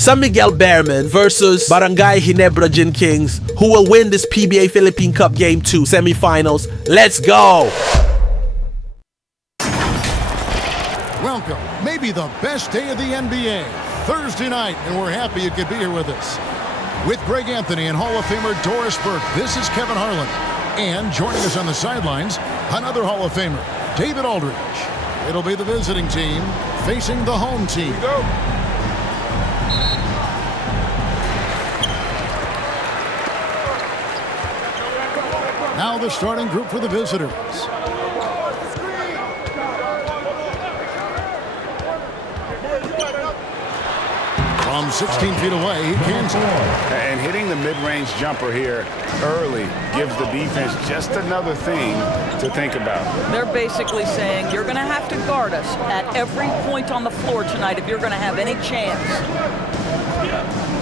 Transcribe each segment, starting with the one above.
San Miguel BEERMEN versus Barangay Ginebra Gin Kings, who will win this PBA Philippine Cup Game 2 semifinals. Let's go! Welcome, maybe the best day of the NBA, Thursday night, and we're happy you could be here with us. With Greg Anthony and Hall of Famer Doris Burke, this is Kevin Harlan. And joining us on the sidelines, another Hall of Famer, David Aldridge. It'll be the visiting team facing the home team. Here we go. Now the starting group for the visitors. From 16 feet away, he can score. And hitting the mid-range jumper here early gives the defense just another thing to think about. They're basically saying you're going to have to guard us at every point on the floor tonight if you're going to have any chance.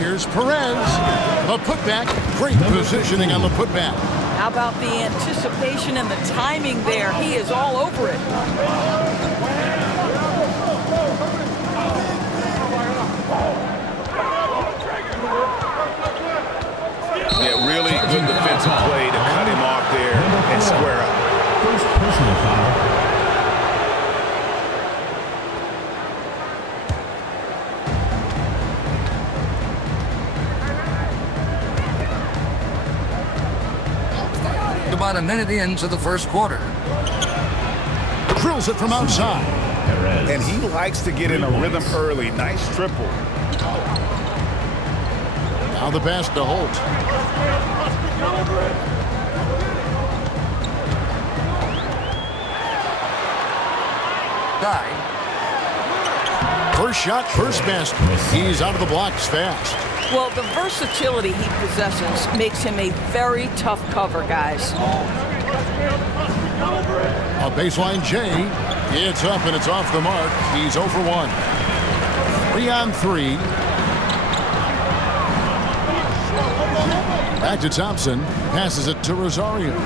Here's Perez. The putback. Great positioning on the putback. How about the anticipation and the timing there? He is all over it. Yeah, really good defensive play to cut him off there and square up. First personal foul. About a minute into the first quarter. Drills it from outside. And he likes to get in a rhythm early. Nice triple. Now the pass to Holt. First shot, first basket. He's out of the blocks fast. Well, the versatility he possesses makes him a very tough cover, guys. A baseline J. It's up and it's off the mark. He's 0 for 1. 3 on 3. Back to Thompson. Passes it to Rosario.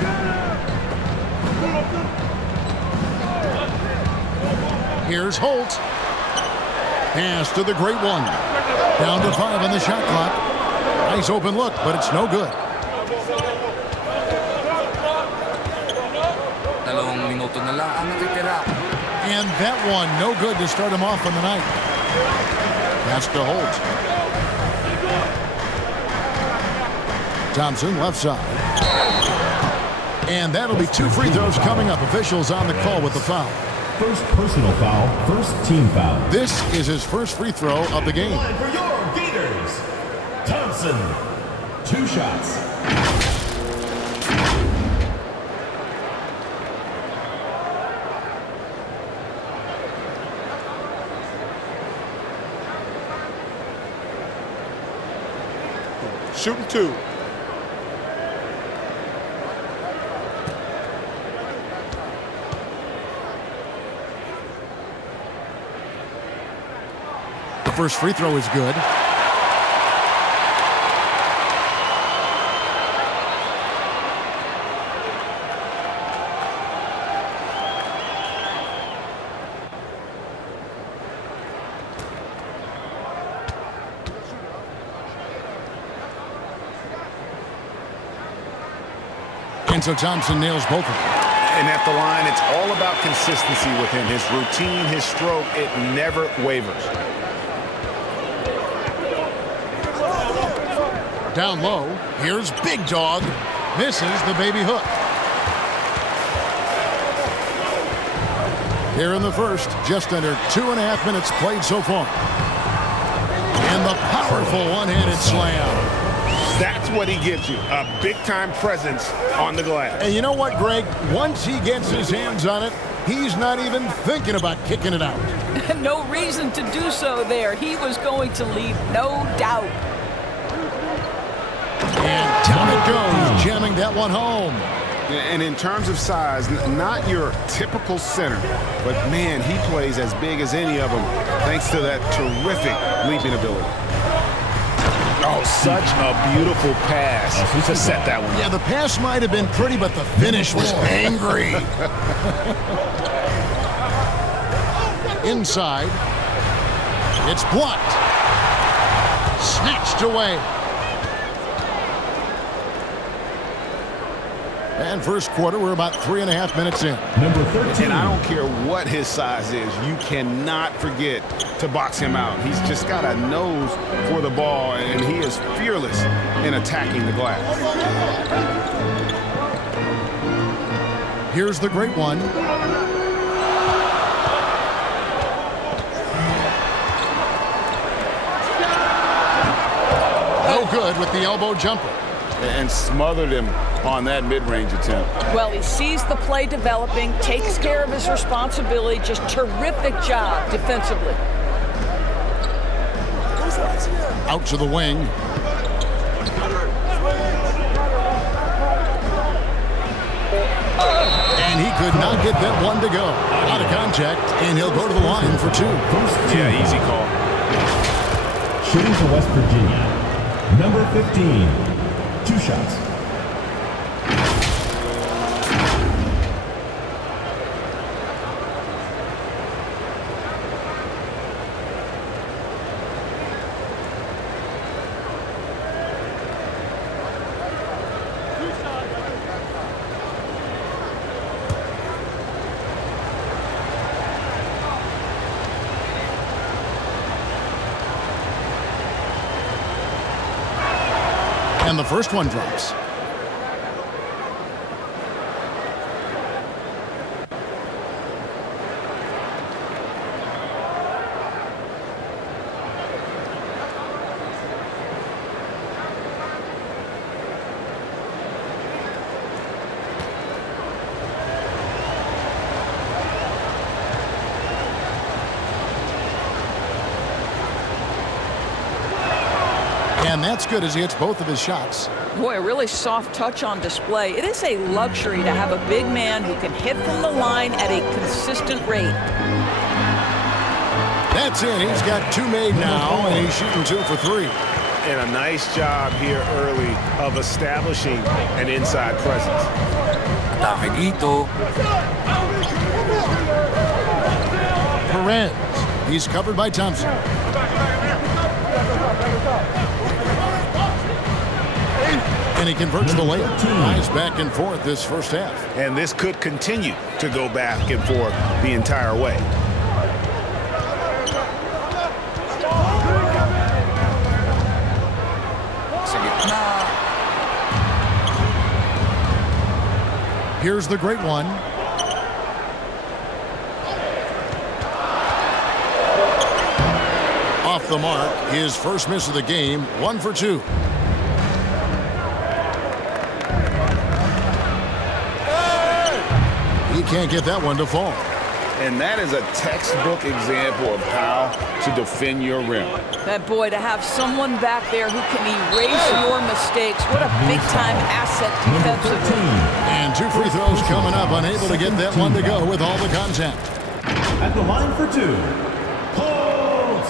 Here's Holt. Pass to the great one. Down to 5 on the shot clock. Nice open look, but it's no good. And that one, no good to start him off on the night. Pass to Holt. Thompson, left side. And that'll be 2 free throws coming up. Officials on the call with the foul. First personal foul, first team foul. This is his first free throw of the game. For your Gators, Thompson. 2 shots. Shooting 2. The first free throw is good. And so Thompson nails both of them. And at the line, it's all about consistency with him. His routine, his stroke, it never wavers. Down low, here's Big Dog. Misses the baby hook. Here in the first, just under 2.5 minutes played so far. And the powerful one-handed slam. That's what he gives you, a big-time presence on the glass. And you know what, Greg? Once he gets his hands on it, he's not even thinking about kicking it out. No reason to do so there. He was going to leave, no doubt. And down it goes, jamming that one home. And in terms of size, not your typical center, but man, he plays as big as any of them thanks to that terrific leaping ability. Oh, such a beautiful pass to set that one. Yeah, the pass might have been pretty, but the finish was angry. Inside. It's blocked. Snatched away. And first quarter, we're about 3.5 minutes in. Number 13. And I don't care what his size is, you cannot forget to box him out. He's just got a nose for the ball, and he is fearless in attacking the glass. Here's the great one. No good with the elbow jumper. And smothered him on that mid-range attempt. Well, he sees the play developing, takes care of his responsibility. Just terrific job defensively. Out to the wing. And he could not get that one to go. Out of contact, and he'll go to the line for 2. Yeah, easy call. Shooting for West Virginia. Number 15. 2 shots. And the first one drops. And that's good as he hits both of his shots. Boy, a really soft touch on display. It is a luxury to have a big man who can hit from the line at a consistent rate. That's it. He's got 2 made now, and he's shooting 2 for 3. And a nice job here early of establishing an inside presence. Dito. Perez. He's covered by Thompson. And he converts the layup. Nice back and forth this first half. And this could continue to go back and forth the entire way. Here's the great one. Off the mark, his first miss of the game, 1 for 2. He can't get that one to fall. And that is a textbook example of how to defend your rim. That boy, to have someone back there who can erase your mistakes. What a big-time asset defensively. And 2 free throws coming up, unable to get that one to go with all the contact. At the line for 2. Holds.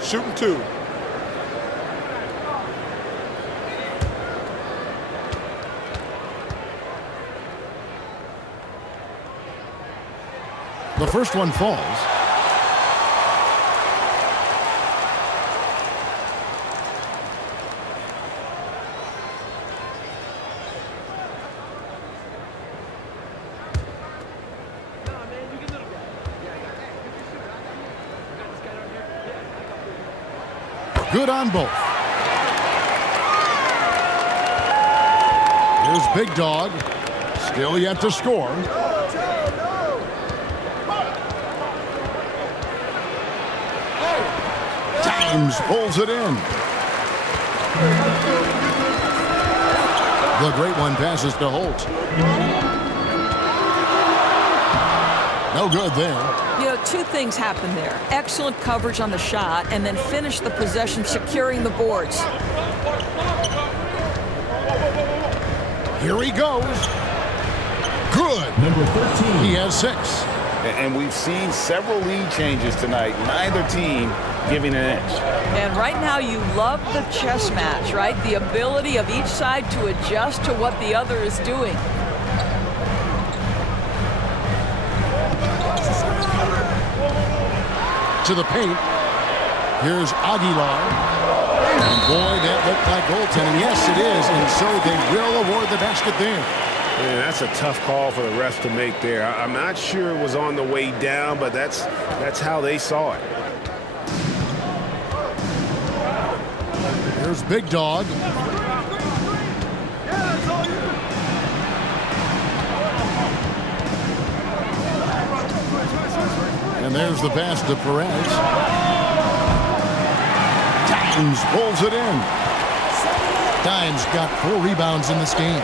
Shooting 2. The first one falls. Good on both. Here's Big Dog. Still yet to score. James pulls it in. The great one passes to Holt. No good there. You know, 2 things happened there. Excellent coverage on the shot, and then finish the possession securing the boards. Here he goes. Good. Number 13. He has 6. And we've seen several lead changes tonight. Neither team giving an edge. And right now you love the chess match, right? The ability of each side to adjust to what the other is doing. To the paint. Here's Aguilar. And boy, that looked like goaltending. Yes, it is. And so they will award the basket there. Man, that's a tough call for the refs to make there. I'm not sure it was on the way down, but that's how they saw it. Here's Big Dog. And there's the pass to Perez. Dimes pulls it in. Dimes got 4 rebounds in this game.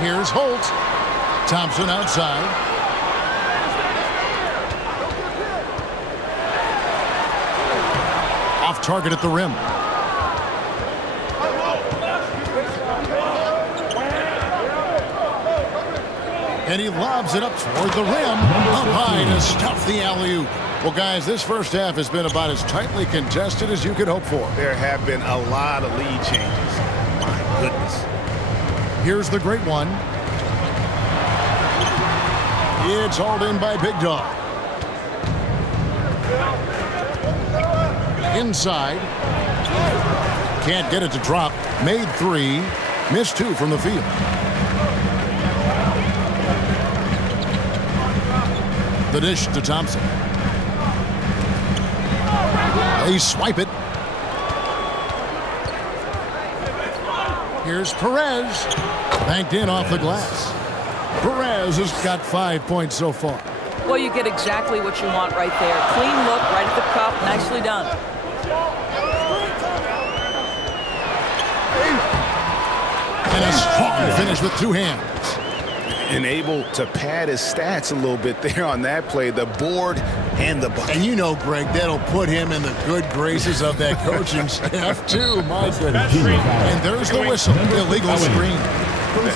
Here's Holt. Thompson outside. Off target at the rim. And he lobs it up toward the rim. Up high to stuff the alley-oop. Well, guys, this first half has been about as tightly contested as you could hope for. There have been a lot of lead changes. My goodness. Here's the great one. It's hauled in by Big Dog. Inside. Can't get it to drop. Made 3. Missed 2 from the field. The dish to Thompson. They swipe it. Here's Perez. Banked in off the glass. Perez has got 5 points so far. Well, you get exactly what you want right there. Clean look, right at the cup. Nicely done. And a strong finish with 2 hands. And able to pad his stats a little bit there on that play. The board and the bucket. And you know, Greg, that'll put him in the good graces of that coaching staff, too. My goodness. And there's the whistle. Illegal screen.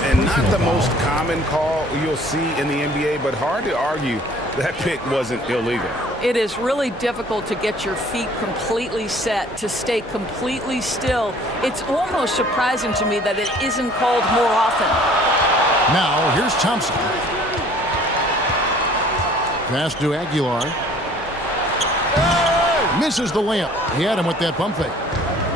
And not the most common call you'll see in the NBA, but hard to argue that pick wasn't illegal. It is really difficult to get your feet completely set, to stay completely still. It's almost surprising to me that it isn't called more often. Now, here's Thompson. Pass to Aguilar. Misses the layup. He had him with that pump fake.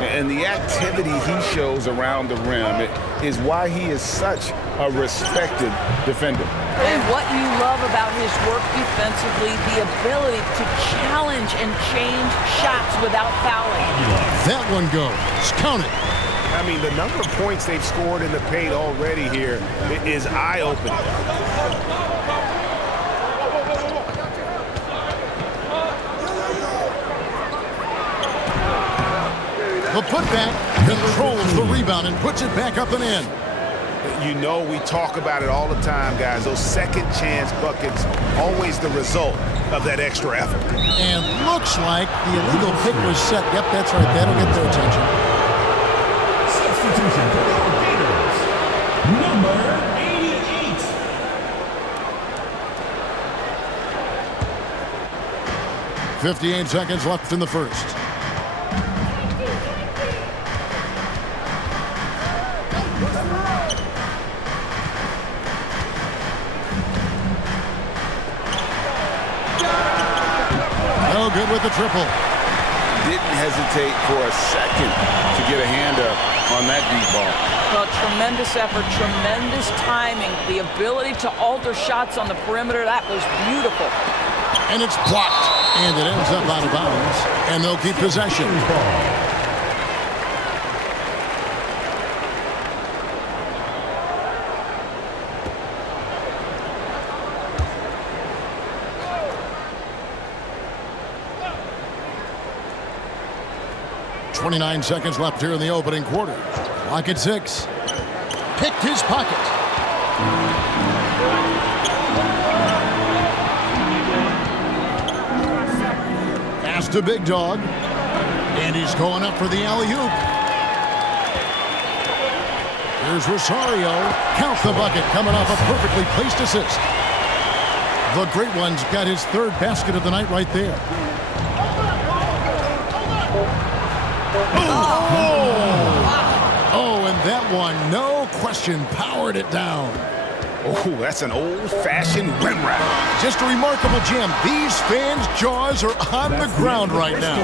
And the activity he shows around the rim is why he is such a respected defender. And what you love about his work defensively, the ability to challenge and change shots without fouling. That one goes. Count it. I mean, the number of points they've scored in the paint already here is eye-opening. The putback controls the rebound and puts it back up and in. You know, we talk about it all the time, guys. Those second chance buckets, always the result of that extra effort. And looks like the illegal pick was set. Yep, that's right. That'll get their attention. Substitution for the Gators, number 88. .58 seconds left in the first. No good with the triple. Didn't hesitate for a second to get a hand up on that deep ball. Well, tremendous effort, tremendous timing, the ability to alter shots on the perimeter. That was beautiful. And it's blocked. And it ends up out of bounds. And they'll keep possession. 29 seconds left here in the opening quarter. Clock at 6. Picked his pocket. Pass to Big Dog. And he's going up for the alley-oop. Here's Rosario. Count the bucket coming off a perfectly placed assist. The Great One's got his third basket of the night right there. Oh, and that one, no question, powered it down. Oh, that's an old-fashioned rim wrap. Just a remarkable gem. These fans' jaws are on the ground right now.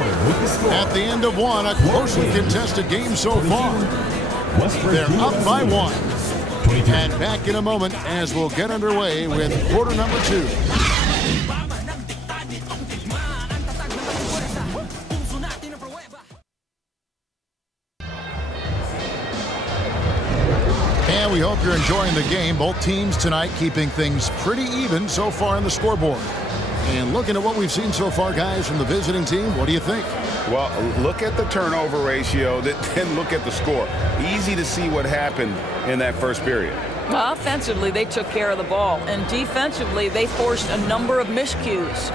At the end of one, a closely contested game so far. They're up by one. And back in a moment as we'll get underway with quarter number 2. And we hope you're enjoying the game. Both teams tonight keeping things pretty even so far on the scoreboard. And looking at what we've seen so far, guys, from the visiting team, what do you think? Well, look at the turnover ratio, then look at the score. Easy to see what happened in that first period. Offensively, they took care of the ball, and defensively, they forced a number of miscues.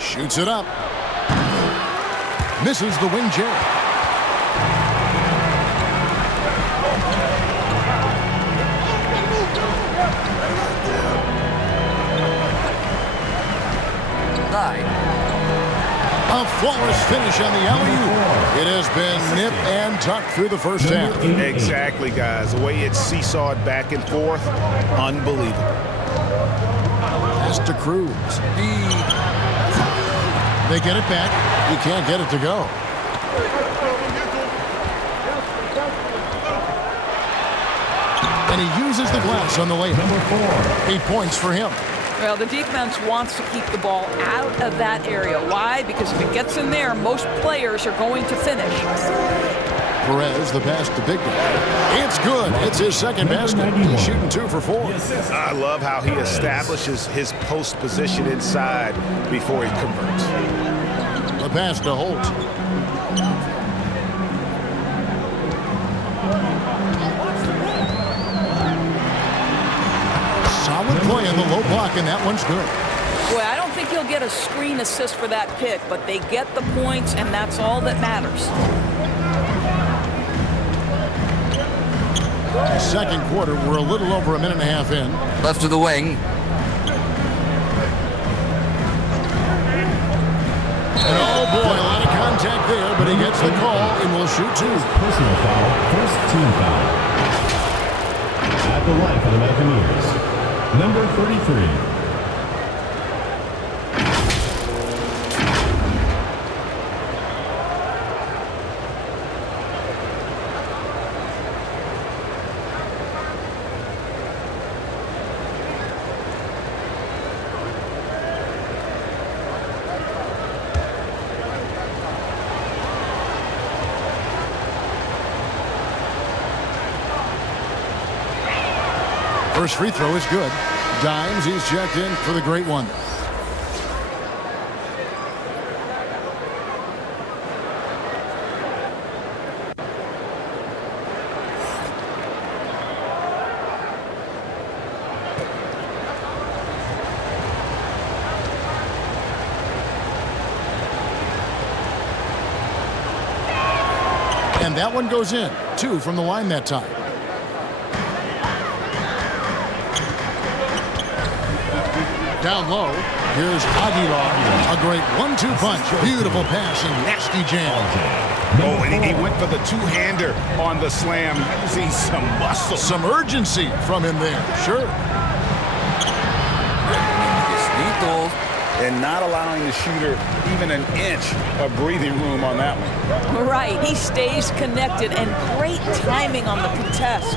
Shoots it up. Misses the wing jab. A flawless finish on the alley-oop. It has been nip and tuck through the first half. Exactly, guys. The way it's seesawed back and forth, unbelievable. Pass to Cruz. They get it back. He can't get it to go. And he uses the glass on the layup. Number 4. 8 points for him. Well, the defense wants to keep the ball out of that area. Why? Because if it gets in there, most players are going to finish. Perez, the pass to Big Guy. It's good. It's his second basket. He's shooting 2 for 4. I love how he establishes his post position inside before he converts. The pass to Holt. Solid play in the low block, and that one's good. Boy, I don't think he'll get a screen assist for that pick, but they get the points, and that's all that matters. Second quarter, we're a little over a minute and a half in. Left to the wing. And oh boy, a lot of contact there, but he gets the call and will shoot 2. Personal foul, first team foul. At the line for the Buccaneers, number 33. First free throw is good. Dimes, he's checked in for the Great One. And that one goes in. 2 from the line that time. Down low, here's Aguilar. A great 1-2 punch. Beautiful pass and nasty jam. Oh, and he went for the two-hander on the slam, using some muscle. Some urgency from him there, sure. And not allowing the shooter even an inch of breathing room on that one. Right, he stays connected, and great timing on the contest.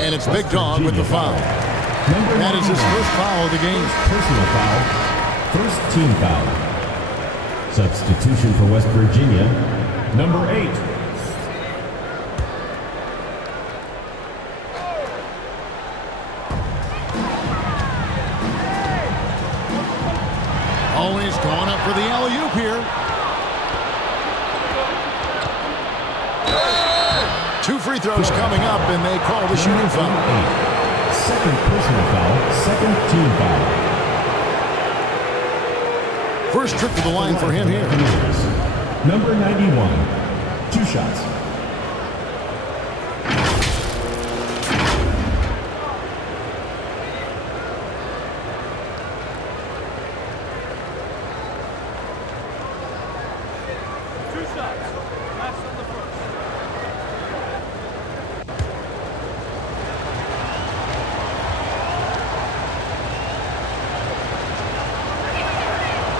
And it's Big Dog with the foul. That is his first foul of the game. Personal foul, first team foul. Substitution for West Virginia, number 8. Always going up for the alley-oop here. 2 free throws coming up, and they call the shooting foul. Second personal foul, second team foul. First trip to the line for him here. Number 91. 2 shots.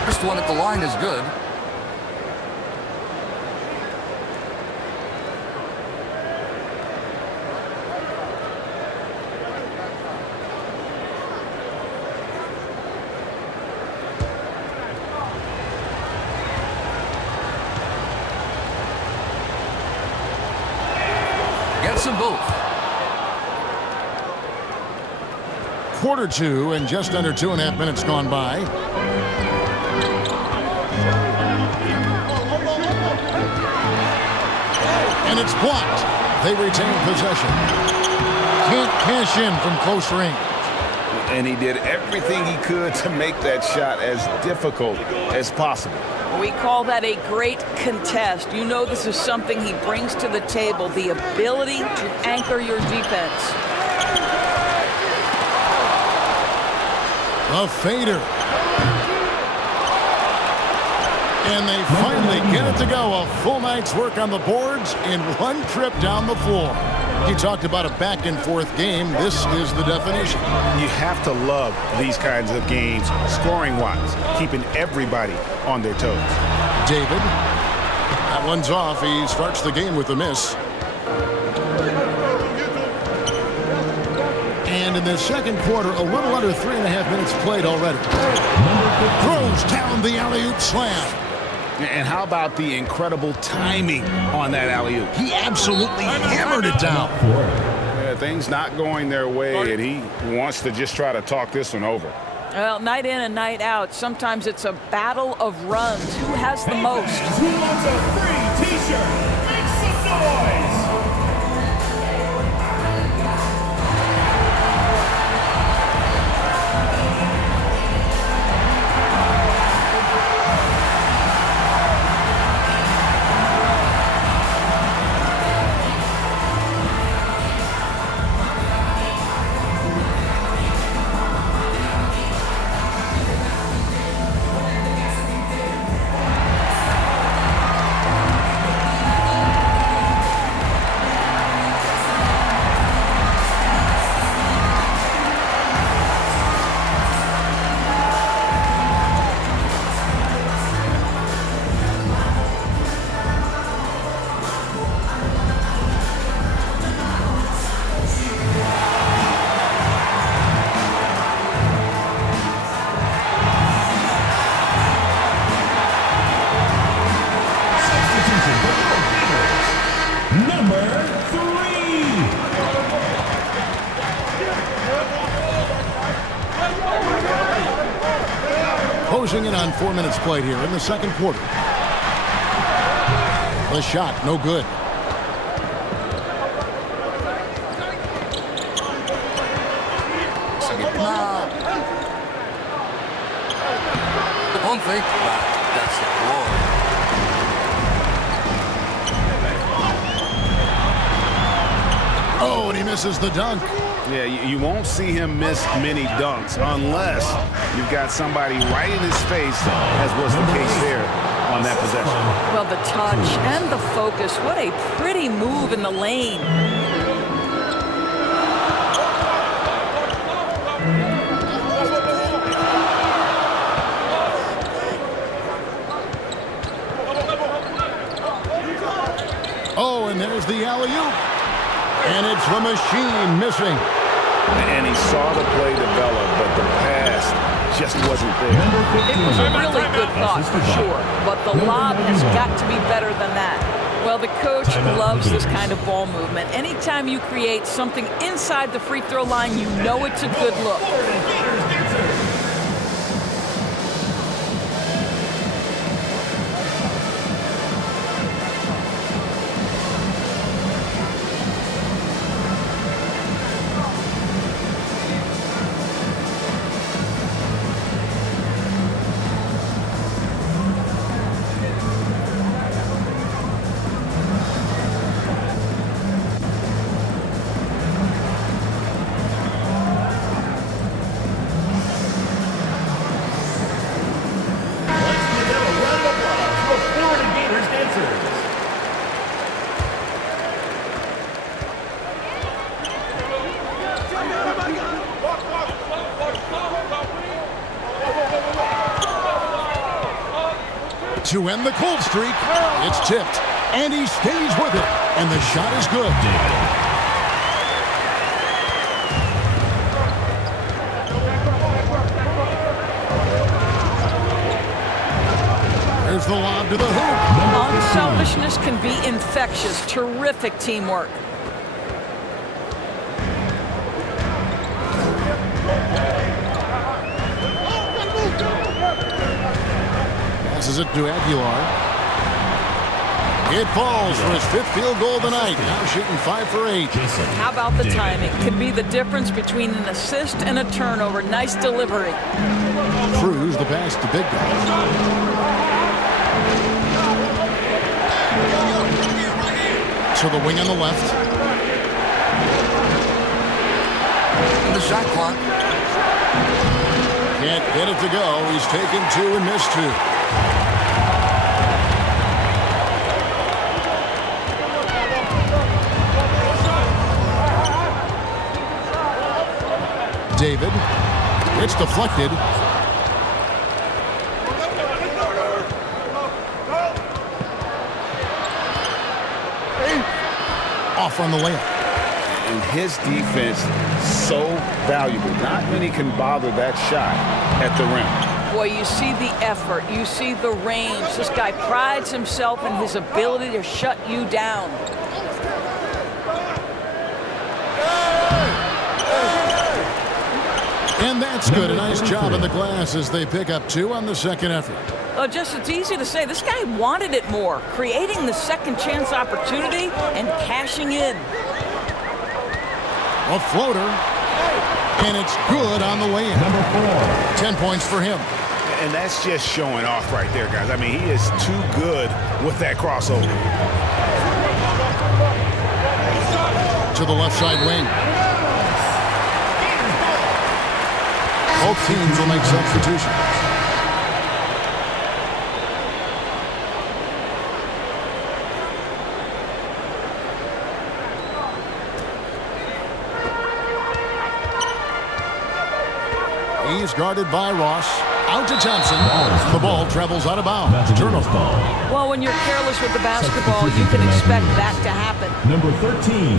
First one at the line is good. Gets them both. Quarter 2 and just under 2.5 minutes gone by. And it's blocked. They retain possession. Can't cash in from close range. And he did everything he could to make that shot as difficult as possible. We call that a great contest. You know this is something he brings to the table, the ability to anchor your defense. A fader. And they finally get it to go. A full night's work on the boards in one trip down the floor. He talked about a back-and-forth game. This is the definition. You have to love these kinds of games, scoring-wise, keeping everybody on their toes. David. That one's off. He starts the game with a miss. And in the second quarter, a little under 3.5 minutes played already. Throws down the alley-oop slam. And how about the incredible timing on that alley-oop? He absolutely hammered it down. Yeah, things not going their way, and he wants to just try to talk this one over. Well, night in and night out, sometimes it's a battle of runs. Who has the most? Who wants a free t-shirt? Make some noise! Closing in on 4 minutes played here in the second quarter. The shot, no good. Sa gitna. Don't think that's the floor. Oh, and he misses the dunk. Yeah, you won't see him miss many dunks unless you've got somebody right in his face, as was the case there on that possession. Well, the touch and the focus. What a pretty move in the lane. Oh, and there's the alley-oop. And it's the machine missing. And he saw the play develop, but the pass just wasn't there. It was a really good thought, for sure. But the lob has got to be better than that. Well, the coach loves this kind of ball movement. Anytime you create something inside the free throw line, you know it's a good look. To end the cold streak, it's tipped, and he stays with it, and the shot is good. There's the lob to the hoop. Unselfishness can be infectious. Terrific teamwork. Passes it to Aguilar. It falls for his 5th field goal of the night. Now shooting 5 for 8. How about the timing? Could be the difference between an assist and a turnover. Nice delivery. Cruz the pass to Big Guy. To the wing on the left. The shot clock. Can't get it to go. He's taken 2 and missed 2. David. It's deflected. Off on the layup. And his defense so valuable. Not many can bother that shot at the rim. Boy, you see the effort. You see the range. This guy prides himself in his ability to shut you down. And that's good. A nice job in the glass as they pick up 2 on the second effort. It's easy to say. This guy wanted it more, creating the second chance opportunity and cashing in. A floater, and it's good on the way in. Number 4. 10 points for him. And that's just showing off right there, guys. I mean, he is too good with that crossover. To the left side wing. Both teams will make substitutions. He's guarded by Ross. Out to Thompson. The ball travels out of bounds. Turnover. Well, when you're careless with the basketball, you can expect that to happen. Number 13.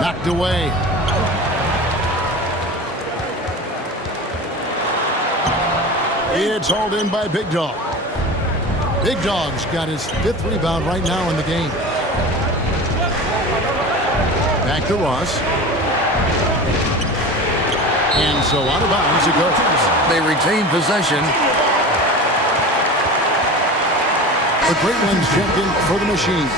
Knocked away. It's hauled in by Big Dog. Big Dog's got his 5th rebound right now in the game. Back to Ross. And so out of bounds it goes. They retain possession. The Great Ones check in for the machine.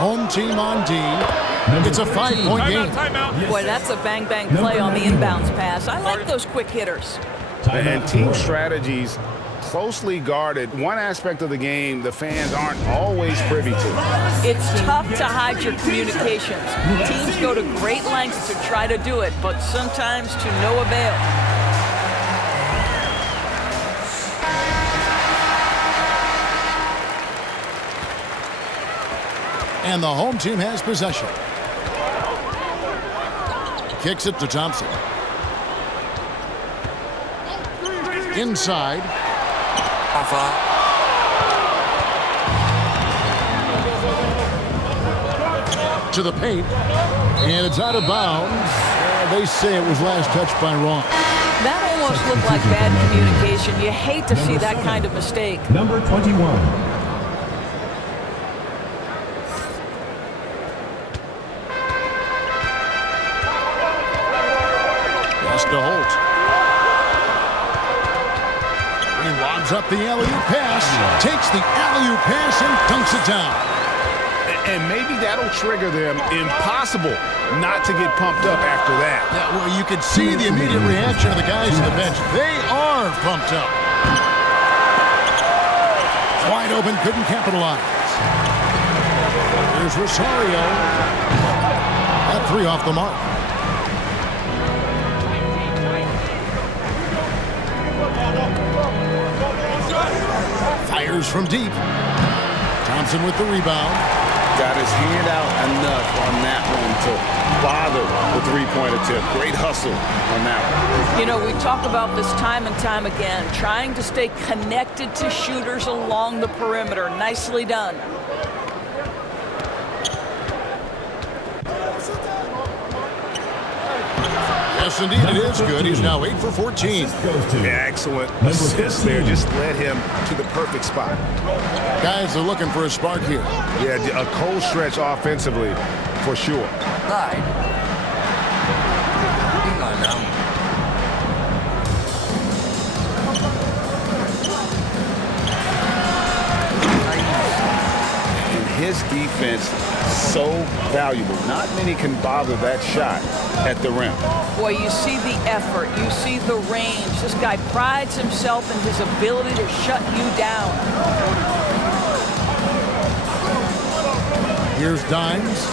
Home team on D. It's a 5-point game. Boy, that's a bang-bang play on the inbounds pass. I like those quick hitters. And team strategies closely guarded. One aspect of the game the fans aren't always privy to. It's tough to hide your communications. Teams go to great lengths to try to do it, but sometimes to no avail. And the home team has possession. Kicks it to Thompson. Inside. To the paint. And it's out of bounds. They say it was last touched by Ross. That almost looked like bad communication. You hate to see that kind of mistake. Number 21. To Holt. He lobs up the alley-oop pass, takes the alley-oop pass and dunks it down. And maybe that'll trigger them. Impossible not to get pumped up after that. Yeah, well, you could see the immediate reaction of the guys on the bench. They are pumped up. Wide open, couldn't capitalize. Here's Rosario. That 3 off the mark. Fires from deep. Thompson with the rebound. Got his hand out enough on that one to bother the three-point attempt. Great hustle on that one. You know, we talk about this time and time again, trying to stay connected to shooters along the perimeter. Nicely done. Yes, indeed, it is good. He's now 8 for 14. Yeah, excellent assist there. Just led him to the perfect spot. Guys are looking for a spark here. Yeah, a cold stretch offensively for sure. Right. Hang on now. And his defense so valuable. Not many can bother that shot at the rim. Boy, you see the effort, you see the range. This guy prides himself in his ability to shut you down. Here's Dimes.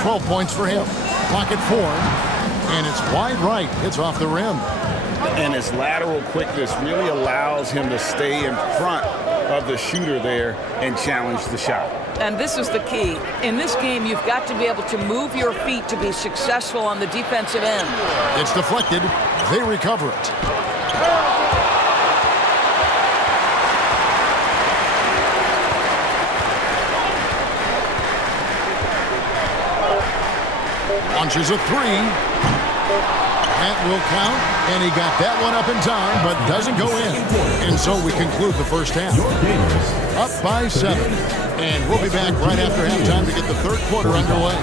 12 points for him. Clock at 4. And it's wide right. It's off the rim. And his lateral quickness really allows him to stay in front of the shooter there and challenge the shot. And this is the key. In this game, you've got to be able to move your feet to be successful on the defensive end. It's deflected. They recover it. Launches a 3. That will count, and he got that one up in time, but doesn't go in. And so we conclude the first half. Up by 7. And we'll be back right after halftime to get the third quarter underway.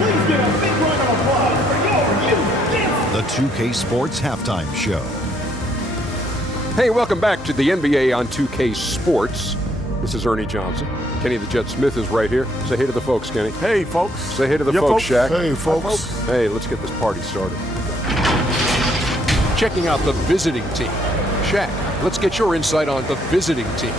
Please give a big round of applause for your The 2K Sports Halftime Show. Hey, welcome back to the NBA on 2K Sports. This is Ernie Johnson. Kenny the Jet Smith is right here. Say hey to the folks, Kenny. Hey, folks. Say hey to the folks, Shaq. Hey, folks. Hey, let's get this party started. Checking out the visiting team. Shaq, let's get your insight on the visiting team.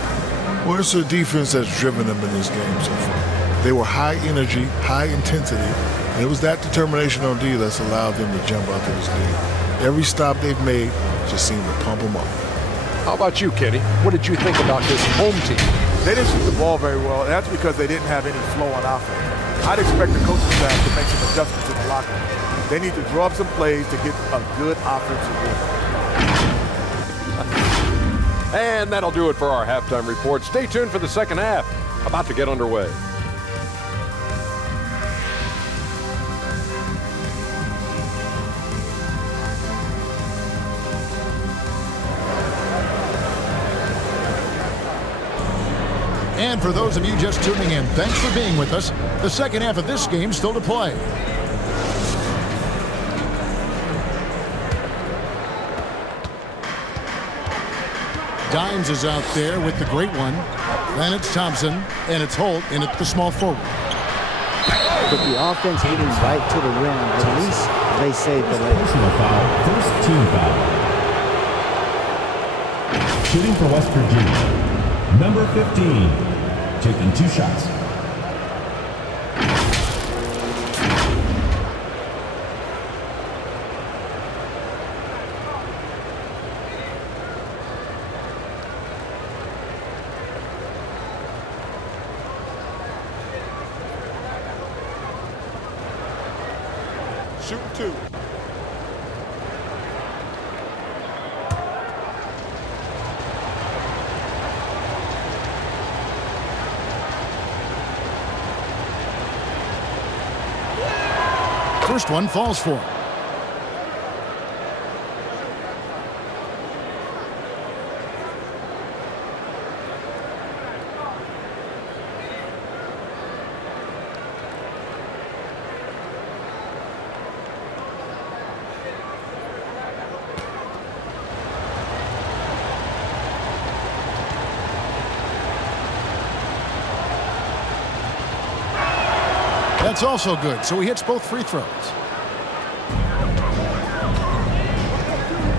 Well, it's a defense that's driven them in this game so far. They were high energy, high intensity, and it was that determination on D that's allowed them to jump out to this lead. Every stop they've made just seemed to pump them up. How about you, Kenny? What did you think about this home team? They didn't shoot the ball very well, and that's because they didn't have any flow on offense. I'd expect the coaching staff to make some adjustments in the locker room. They need to draw up some plays to get a good offensive rhythm. And that'll do it for our halftime report. Stay tuned for the second half. About to get underway. And for those of you just tuning in, thanks for being with us. The second half of this game still to play. Dimes is out there with the great one. Then it's Thompson, and it's Holt in at the small forward. With the offense hitting right to the rim, at least they saved the lead. Personal foul, first team foul. Shooting for West Virginia, number 15, taking 2 shots. Shooting 2. First one falls for him. That's also good, so he hits both free throws.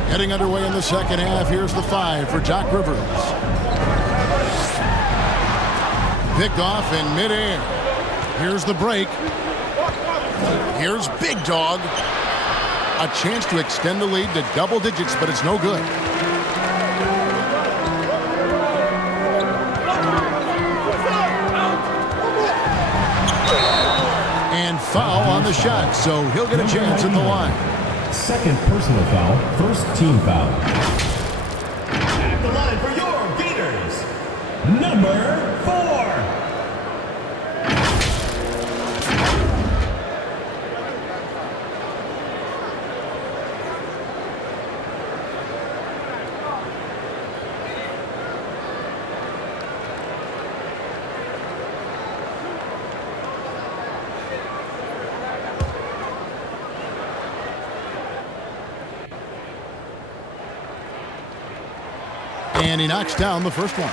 Getting underway in the second half, here's the 5 for Doc Rivers. Picked off in midair. Here's the break. Here's Big Dog. A chance to extend the lead to double digits, but it's no good. And foul on the shot, so he'll get a chance at the line. Second personal foul, first team foul. At the line for your Gators, number 4. And he knocks down the first one.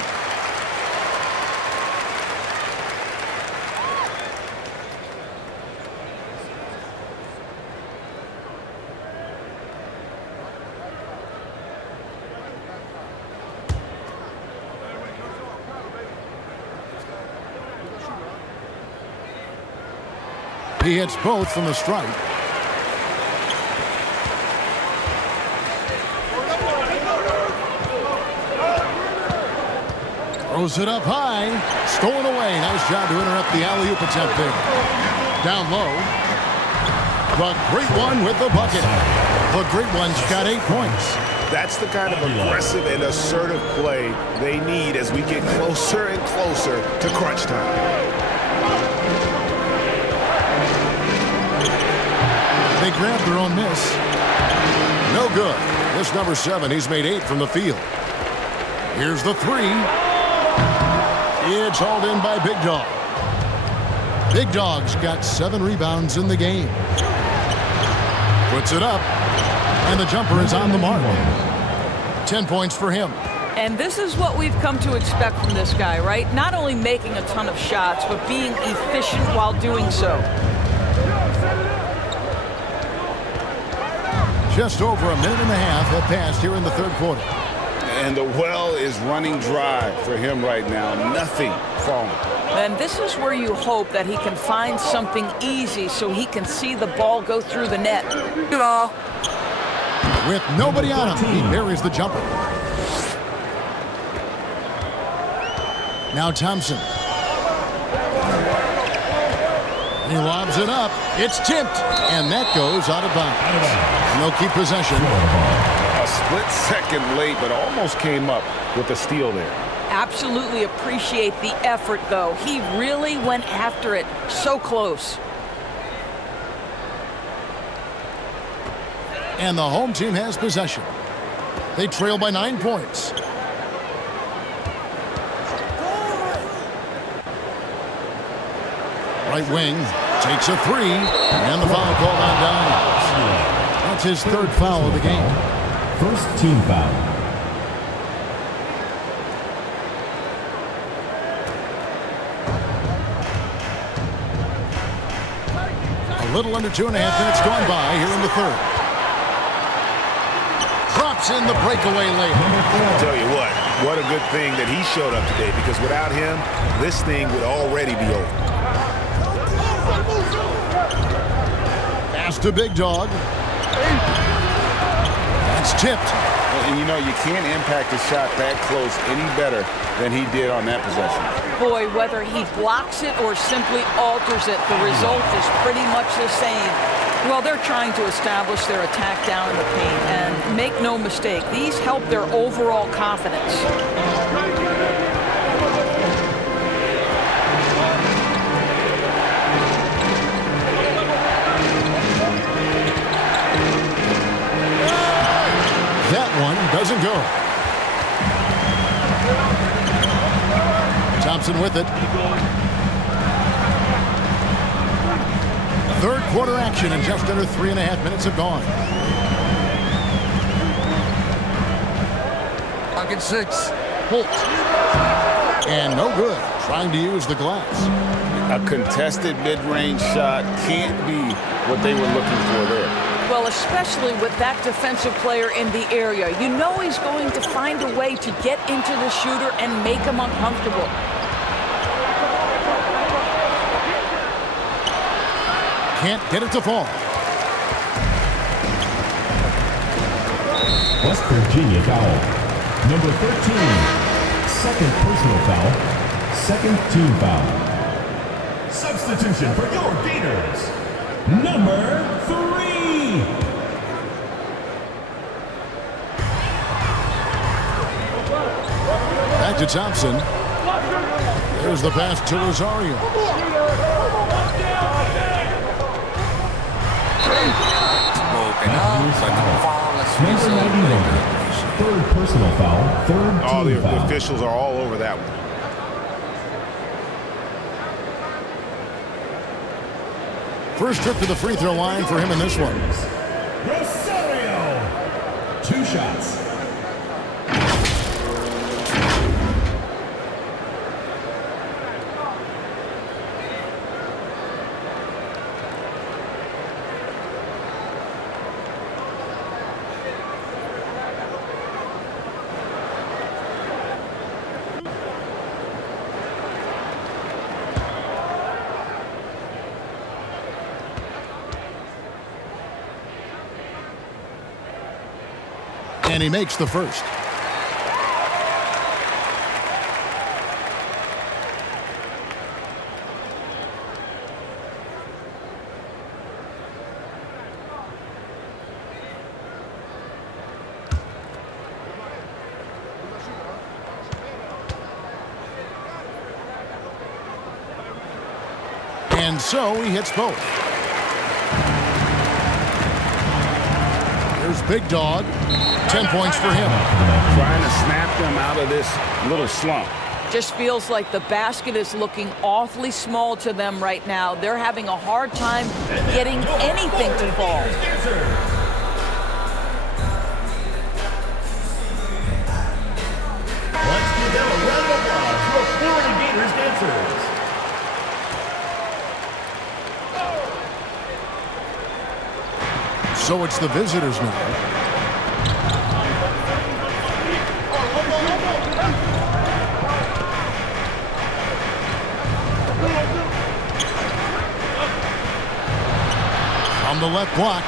He hits both from the stripe. Throws it up high. Stolen away. Nice job to interrupt the alley-oop attempt there. Down low. The great one with the bucket. The great one's got 8 points. That's the kind of aggressive and assertive play they need as we get closer and closer to crunch time. They grab their own miss. No good. This number 7, he's made 8 from the field. Here's the 3. It's hauled in by Big Dog. Big Dog's got 7 rebounds in the game. Puts it up, and the jumper is on the mark. 10 points for him. And this is what we've come to expect from this guy, right? Not only making a ton of shots, but being efficient while doing so. Just over a minute and a half have passed here in the third quarter. And the well is running dry for him right now. Nothing falling. And this is where you hope that he can find something easy so he can see the ball go through the net. With nobody on him, he buries the jumper. Now Thompson. He lobs it up. It's tipped, and that goes out of bounds. They'll keep possession. A split second late, but almost came up with a steal there. Absolutely appreciate the effort, though. He really went after it. So close. And the home team has possession. They trail by 9 points. Right wing takes a 3, and the foul called on Downs. That's his 3rd foul of the game. First team foul. A little under 2.5 minutes gone by here in the third. Drops in the breakaway layup. I'll tell you what a good thing that he showed up today, because without him, this thing would already be over. Pass to Big Dog. That's tipped. And you know, you can't impact a shot that close any better than he did on that possession. Boy, whether he blocks it or simply alters it, the result is pretty much the same. Well, they're trying to establish their attack down in the paint, and make no mistake, these help their overall confidence. That one doesn't go. Thompson with it. Third quarter action, and just under 3.5 minutes have gone. Pocket 6. Holt. And no good. Trying to use the glass. A contested mid-range shot can't be what they were looking for there. Well, especially with that defensive player in the area. You know he's going to find a way to get into the shooter and make him uncomfortable. can't get it to fall. West Virginia foul. Number 13. Second personal foul. Second team foul. Substitution for your Gators. Number 3. Back to Thompson. There's the pass to Rosario. Number 91. Third personal foul. Third team foul. The officials are all over that one. First trip to the free throw line for him in this one. Rosario. 2 shots. And he makes the first. And so he hits both. Here's Big Dog. 10 points for him. Trying to snap them out of this little slump. Just feels like the basket is looking awfully small to them right now. They're having a hard time getting anything to fall. Let's give them a round of applause for Florida Gators dancers. So it's the visitors now. On the left block.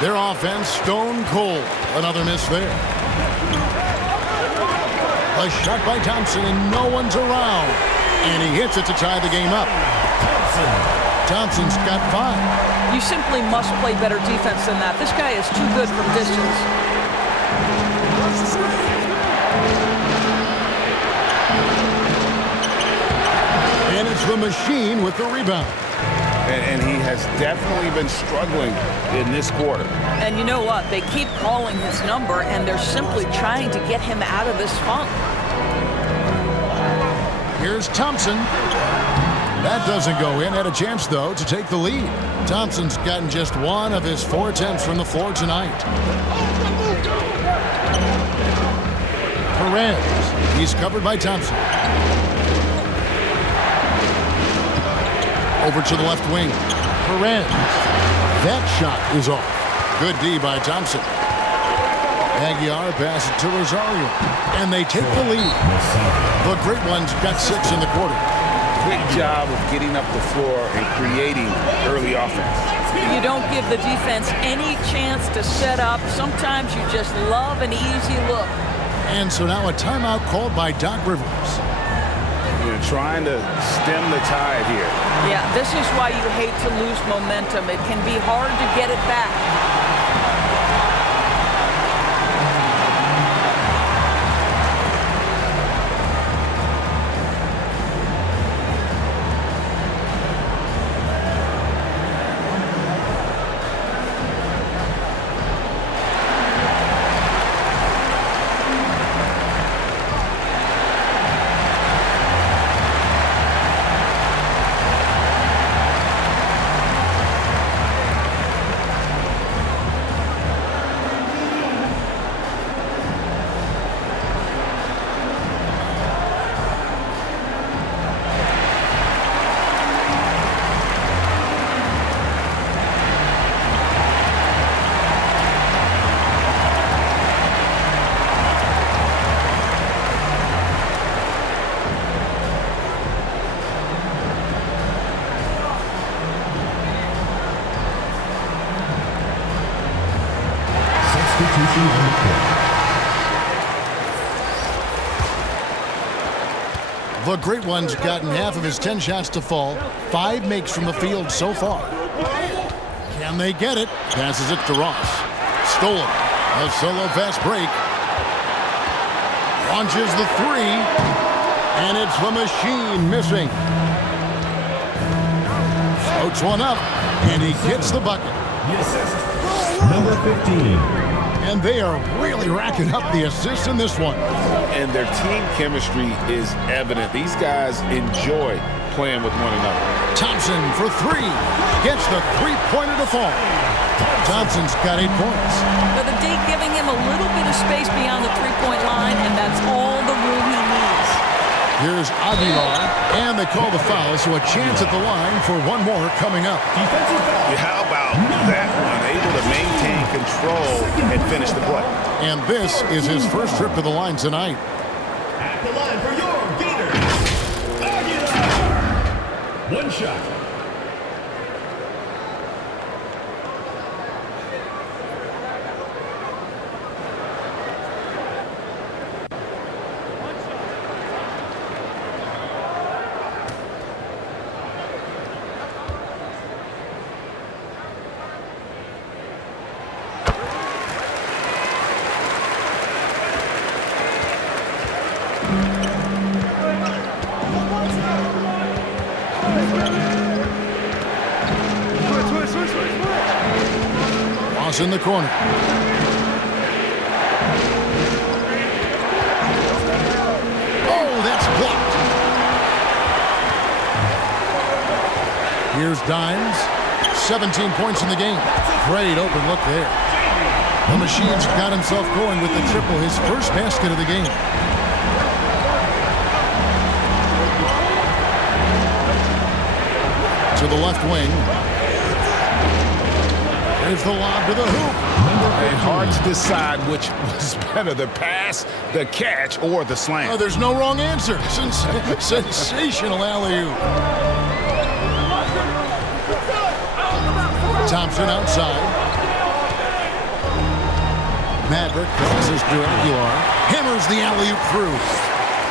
Their offense stone cold. Another miss there. A shot by Thompson and no one's around. And he hits it to tie the game up. Thompson's got 5. You simply must play better defense than that. This guy is too good from distance. And it's the machine with the rebound. And he has definitely been struggling in this quarter. And you know what? They keep calling his number, and they're simply trying to get him out of this funk. Here's Thompson. That doesn't go in. Had a chance, though, to take the lead. Thompson's gotten just 1 of his 4 attempts from the floor tonight. Perez. He's covered by Thompson. Over to the left wing. Perez. That shot is off. Good D by Thompson. Aguiar passes to Rosario. And they take the lead. The Great Ones got 6 in the quarter. Quick job of getting up the floor and creating early offense. You don't give the defense any chance to set up. Sometimes you just love an easy look. And so now a timeout called by Doc Rivers. You're trying to stem the tide here. Yeah, this is why you hate to lose momentum. It can be hard to get it back. spacing on the court. The great one's gotten half of his 10 shots to fall. 5 makes from the field so far. Can they get it? Passes it to Ross. Stolen. A solo fast break. Launches the 3. And it's the machine missing. Floats one up. And he gets the bucket. The assist, number 15. And they are really racking up the assists in this one. And their team chemistry is evident. These guys enjoy playing with one another. Thompson for 3. Gets the three-pointer to fall. Thompson's got 8 points. But the D giving him a little bit of space beyond the three-point line, and that's all the room he needs. Here's Aguilar, and they call the foul, so a chance at the line for one more coming up. Defensive foul. Yeah, how about that one? Able to maintain control and finish the play. And this is his first trip to the line tonight. At the line for your Gators, Aguilar. One shot. Ross in the corner. Oh, that's blocked. Here's Dimes. 17 points in the game. Great open look there. The Machine's got himself going with the triple, his first basket of the game. To the left wing. There's the lob to the hoop. And hard to decide which was better, the pass, the catch, or the slam. Oh, there's no wrong answer. Sensational alley-oop. Thompson outside. Maverick passes to Aguilar. Hammers the alley-oop through.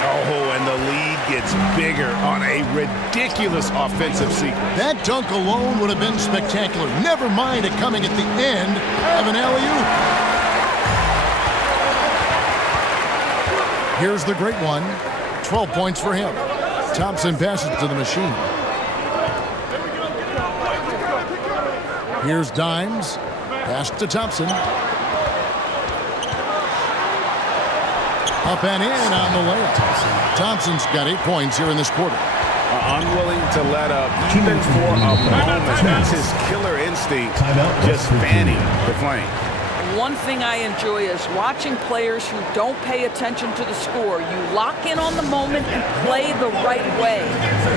Oh, and the lead gets bigger on a ridiculous offensive sequence. That dunk alone would have been spectacular. Never mind it coming at the end of an alley-oop. Here's the great one. 12 points for him. Thompson passes to the Machine. Here's Dimes. Pass to Thompson. Up and in on the layup. Thompson's got 8 points here in this quarter. Unwilling to let up even for a moment. That's his killer instinct, just fanning the flame. One thing I enjoy is watching players who don't pay attention to the score. You lock in on the moment and play the right way.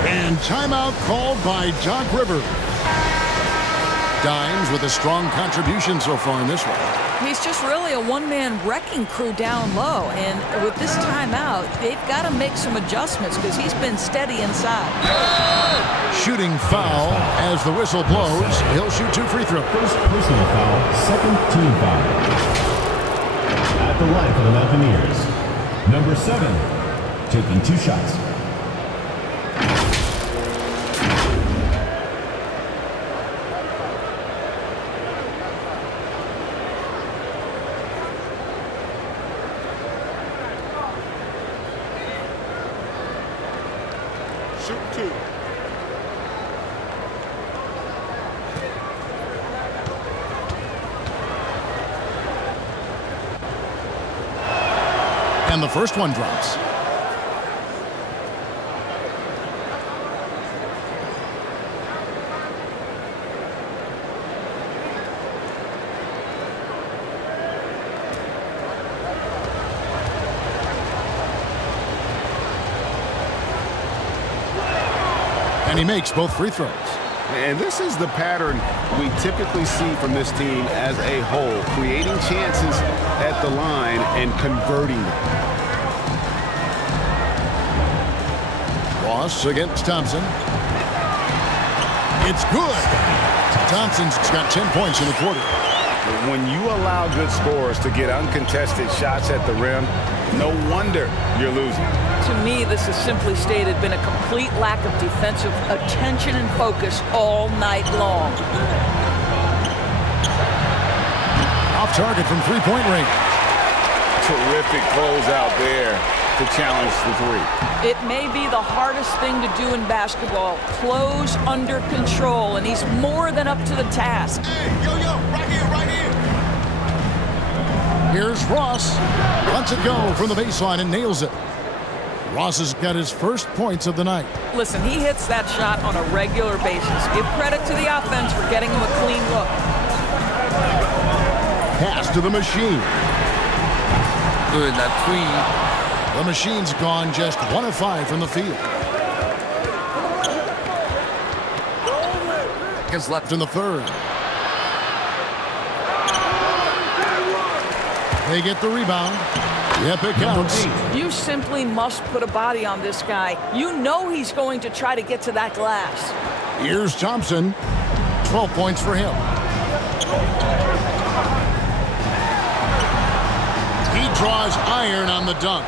And timeout called by Doc Rivers. Dimes with a strong contribution so far in this one. He's just really a one-man wrecking crew down low, and with this timeout, they've got to make some adjustments because he's been steady inside. Shooting foul as the whistle blows. He'll shoot 2 free throws. First personal foul, second team foul. At the line for the Mountaineers, number 7, taking 2 shots. And the first one drops. And he makes both free throws. And this is the pattern we typically see from this team as a whole, creating chances at the line and converting them. Ross against Thompson. It's good. Thompson's got 10 points in the quarter. When you allow good scorers to get uncontested shots at the rim, no wonder you're losing. To me, this has simply stated been a complete lack of defensive attention and focus all night long. Off target from three-point range. Terrific closeout there to challenge the three. It may be the hardest thing to do in basketball. Close under control, and he's more than up to the task. Hey, yo, right here, right here. Here's Ross. Lets it go from the baseline and nails it. Ross has got his first points of the night. Listen, he hits that shot on a regular basis. Give credit to the offense for getting him a clean look. Pass to the machine. Good, that three. The machine's gone just 1 of 5 from the field. Against left in the third. They get the rebound. Yep, it counts. You simply must put a body on this guy. You know he's going to try to get to that glass. Here's Thompson. 12 points for him. He draws iron on the dunk.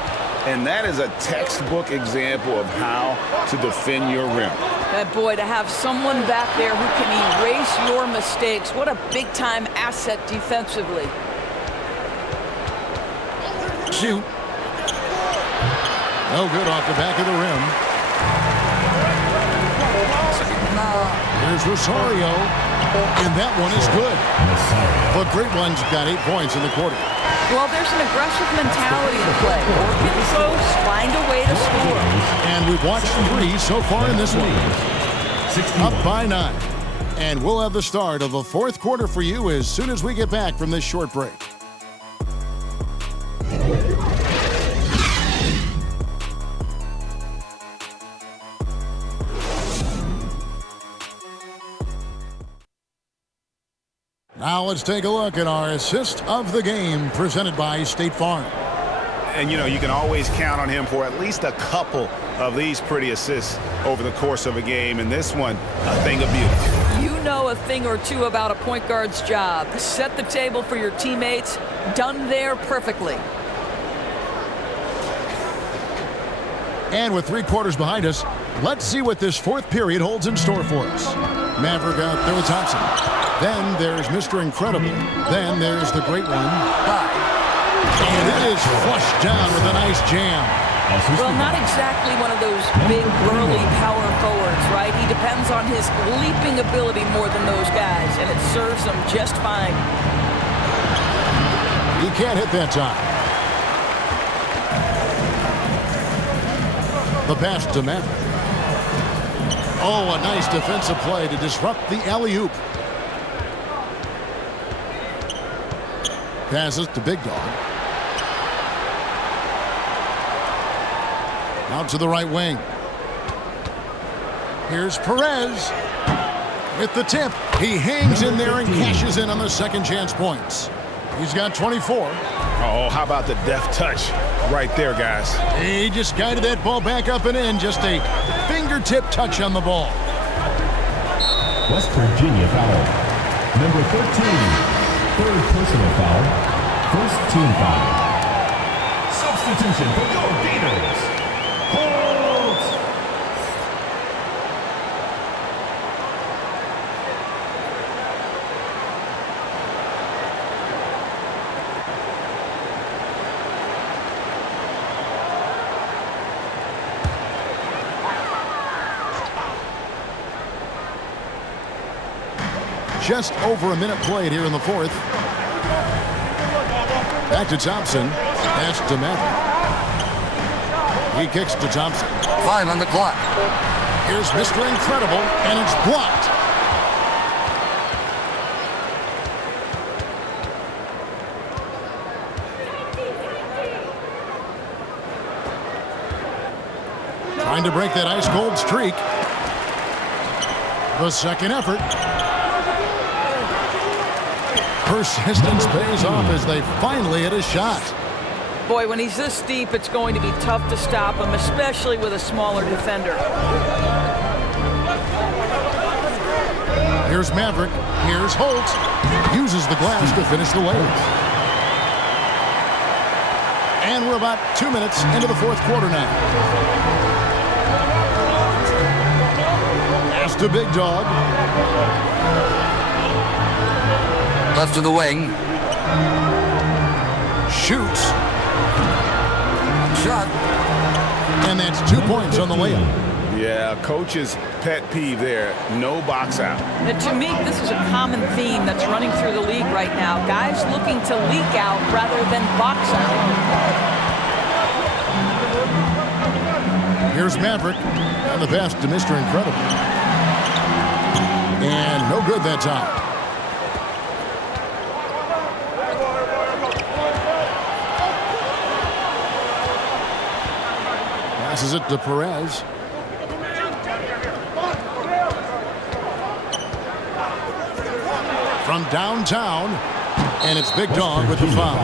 And that is a textbook example of how to defend your rim. That boy, to have someone back there who can erase your mistakes, what a big-time asset defensively. Shoot. No good off the back of the rim. Here's Rosario. And that one is good. The Great Ones got 8 points in the quarter. Well, there's an aggressive mentality in play. Work in close, find a way to score. And we've watched 3 so far in this one. Up by 9. And we'll have the start of the 4th quarter for you as soon as we get back from this short break. Now let's take a look at our assist of the game presented by State Farm. And, you know, you can always count on him for at least a couple of these pretty assists over the course of a game. And this one, a thing of beauty. You know a thing or two about a point guard's job. Set the table for your teammates. Done there perfectly. And with 3 quarters behind us, let's see what this 4th period holds in store for us. Maverick out there with Thompson. Then there's Mr. Incredible. Then there's the Great One. And it is flushed down with a nice jam. Well, not exactly one of those big, burly power forwards, right? He depends on his leaping ability more than those guys, and it serves him just fine. He can't hit that time. The pass to Maverick. Oh, a nice defensive play to disrupt the alley-oop. Passes to Big Dog. Out to the right wing. Here's Perez with the tip. He hangs in there and cashes in on the second chance points. He's got 24. Oh, how about the deft touch right there, guys? He just guided that ball back up and in. Just a fingertip touch on the ball. West Virginia foul. Number 13. 3rd personal foul. 1st team foul. Substitution for your Gators. Hold. Just over a minute played here in the 4th. Back to Thompson. Pass to Maverick. He kicks to Thompson. 5 on the clock. Here's Mr. Incredible, and it's blocked. Trying to break that ice-cold streak. The second effort. Persistence pays off as they finally hit a shot. Boy, when he's this deep, it's going to be tough to stop him, especially with a smaller defender. Here's Maverick. Here's Holt. Uses the glass to finish the layup. And we're about 2 minutes into the fourth quarter now. Pass to Big Dog. Left to the wing. Shoots. Shot. And that's 2 points on the layup. Yeah, coach's pet peeve there. No box out. And to me, this is a common theme that's running through the league right now. Guys looking to leak out rather than box out. Here's Maverick on the pass to Mr. Incredible. And no good that time. Passes it to Perez. From downtown, and it's Big Dog with the foul.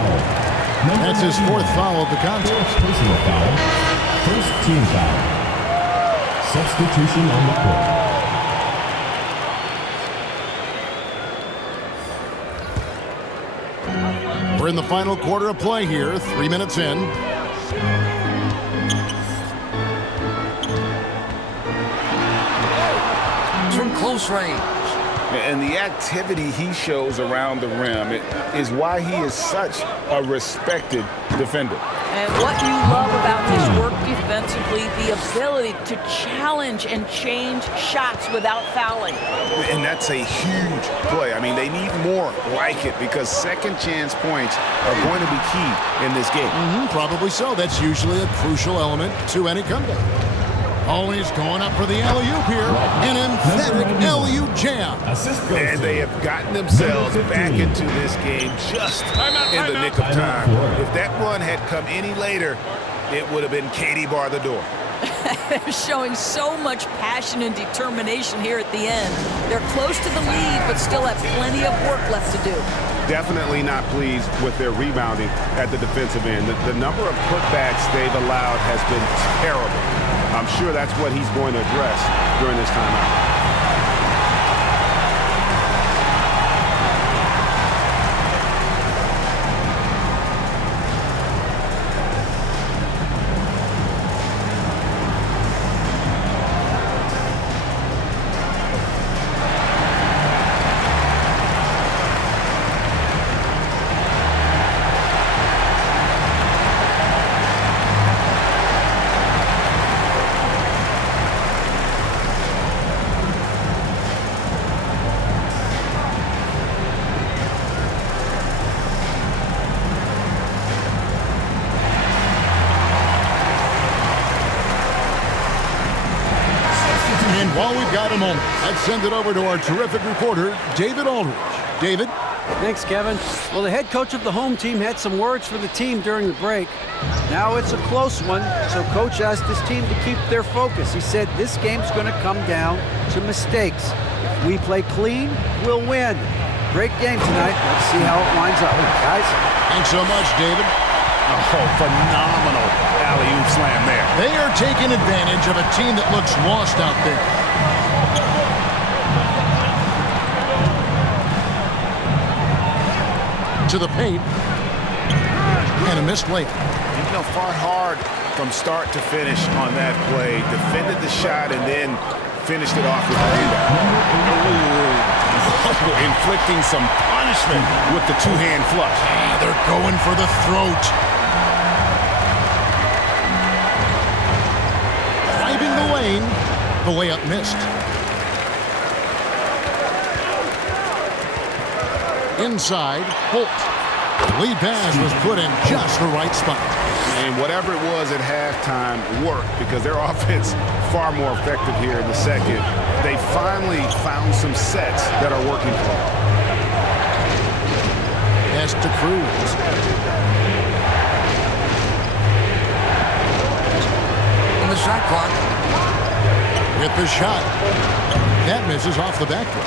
That's his fourth foul of the contest. Personal foul. First team foul. Substitution on the court. We're in the final quarter of play here, 3 minutes in. It's from close range. And the activity he shows around the rim is why he is such a respected defender. And what you love about his work defensively, the ability to challenge and change shots without fouling. And that's a huge play. I mean, they need more like it because second chance points are going to be key in this game. Probably so. That's usually a crucial element to any comeback. Always going up for the alley-oop here. An emphatic alley-oop jam. And they have gotten themselves back into this game just in the nick of time. If that run had come any later, it would have been Katie bar the door. They're showing so much passion and determination here at the end. They're close to the lead, but still have plenty of work left to do. Definitely not pleased with their rebounding at the defensive end. The number of putbacks they've allowed has been terrible. I'm sure that's what he's going to address during this timeout. While we've got a moment, let's send it over to our terrific reporter, David Aldridge. David? Thanks, Kevin. Well, the head coach of the home team had some words for the team during the break. Now it's a close one, so coach asked his team to keep their focus. He said this game's going to come down to mistakes. If we play clean, we'll win. Great game tonight. Let's see how it winds up. Guys? Thanks so much, David. Oh, phenomenal alley-oop slam there. They are taking advantage of a team that looks lost out there. To the paint. And a missed layup. You know, fought hard from start to finish on that play. Defended the shot and then finished it off with a rebound. Inflicting some punishment with the two-hand flush. They're going for the throat. Driving the lane. The layup missed. Inside, Holt. The lead pass was put in just the right spot. And whatever it was at halftime worked because their offense far more effective here in the second. They finally found some sets that are working for them. Pass to Cruz. On the shot clock. With the shot. That misses off the backboard.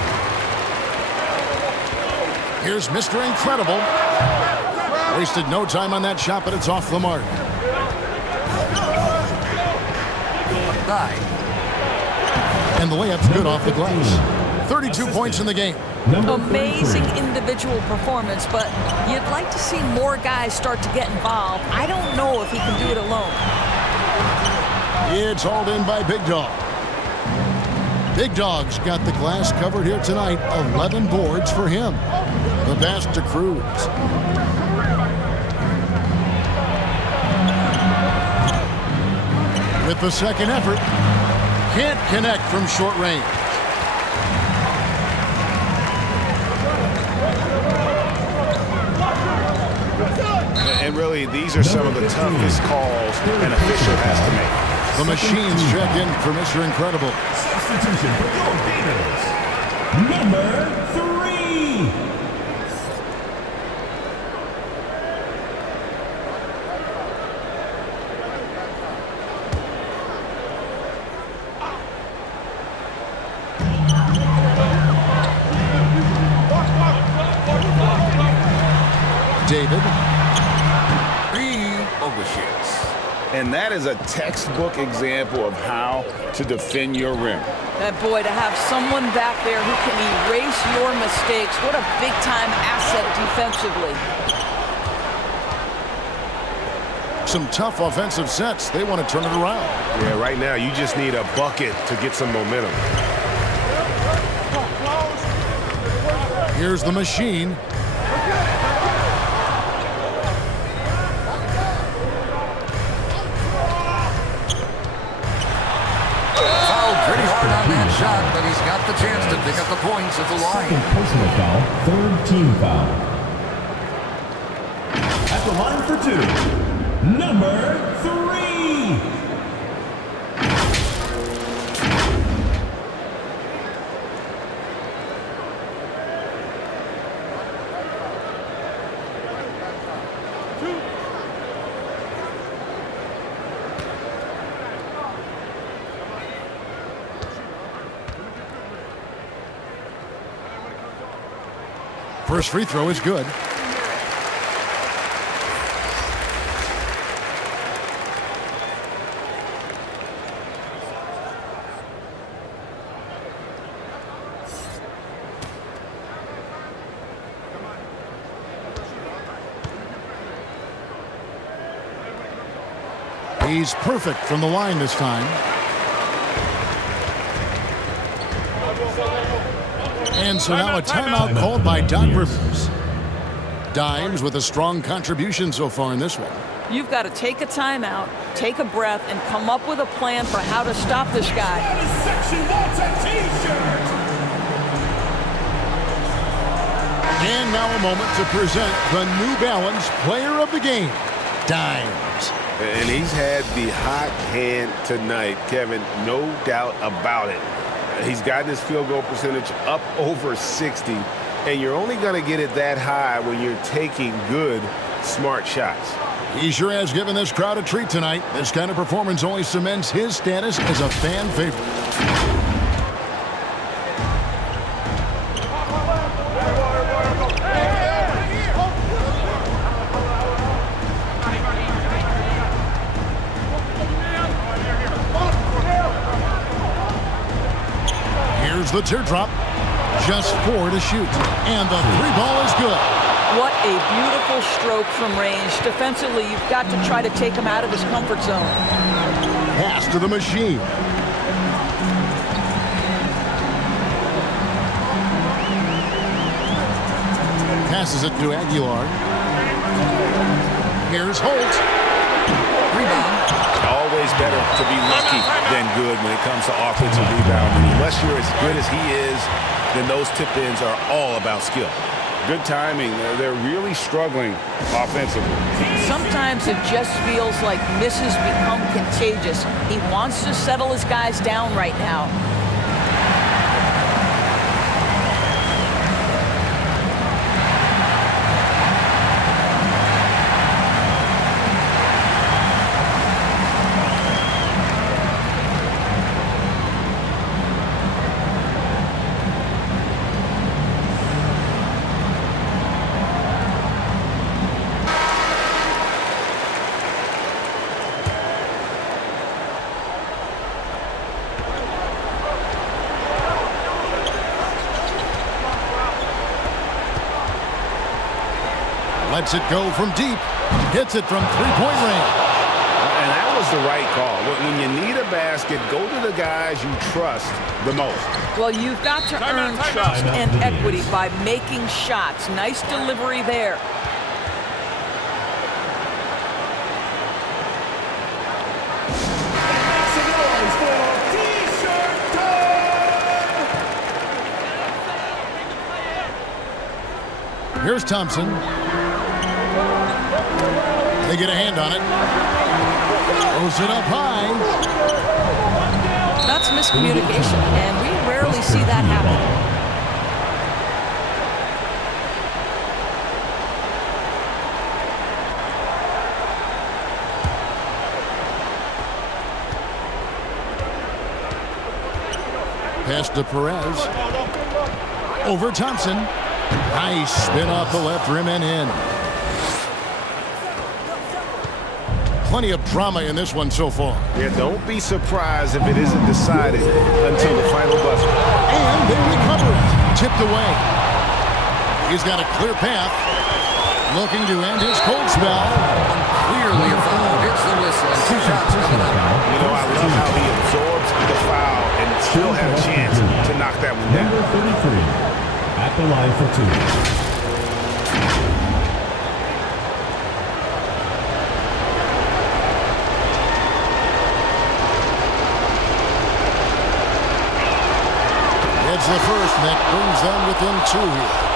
Here's Mr. Incredible. Wasted no time on that shot, but it's off the mark. And the layup's good off the glass. 32 points in the game. Amazing individual performance, but you'd like to see more guys start to get involved. I don't know if he can do it alone. It's hauled in by Big Dog. Big Dog's got the glass covered here tonight. 11 boards for him. The pass to Cruz. With the second effort, can't connect from short range. And really, these are some of the toughest calls an official has to make. The machines check in for Mr. Incredible. Substitution for your Gators. Number 3. David. And that is a textbook example of how to defend your rim. That boy, to have someone back there who can erase your mistakes, what a big-time asset defensively. Some tough offensive sets. They want to turn it around. Yeah, right now you just need a bucket to get some momentum. Here's the machine. Pretty hard on that shot, but he's got the chance to pick up the points at the line. Second personal foul, third team foul. At the line for 2, number 3. First free throw is good. He's perfect from the line this time. And so now a timeout called by Doc Rivers. Dimes with a strong contribution so far in this one. You've got to take a timeout, take a breath, and come up with a plan for how to stop this guy. And now a moment to present the New Balance Player of the Game, Dimes. And he's had the hot hand tonight, Kevin, no doubt about it. He's gotten his field goal percentage up over 60, and you're only going to get it that high when you're taking good, smart shots. He sure has given this crowd a treat tonight. This kind of performance only cements his status as a fan favorite. The teardrop, just 4 to shoot, and the 3 ball is good. What a beautiful stroke from range. Defensively, you've got to try to take him out of his comfort zone. Pass to the machine. Passes it to Aguilar. Here's Holt. Rebound. Always better to be lucky than good when it comes to offensive rebounding. Unless you're as good as he is, then those tip-ins are all about skill. Good timing. They're really struggling offensively. Sometimes it just feels like misses become contagious. He wants to settle his guys down right now. Lets it go from deep. Hits it from three-point range. And that was the right call. When you need a basket, go to the guys you trust the most. Well, you've got to earn trust and equity by making shots. Nice delivery there. Here's Thompson. They get a hand on it. Throws it up high. That's miscommunication, and we rarely see that happen. Pass to Perez. Over Thompson. Nice spin off the left rim and in. Plenty of drama in this one so far. Yeah, don't be surprised if it isn't decided until the final buzzer. And they recover it. Tipped away. He's got a clear path. Looking to end his cold spell. Clearly a foul. Hits the whistle. And 2 shots coming up. You know, I love how he absorbs the foul and still had a chance to knock that one down. Number 33 at the line for 2. It's the first, and that brings them within 2 here.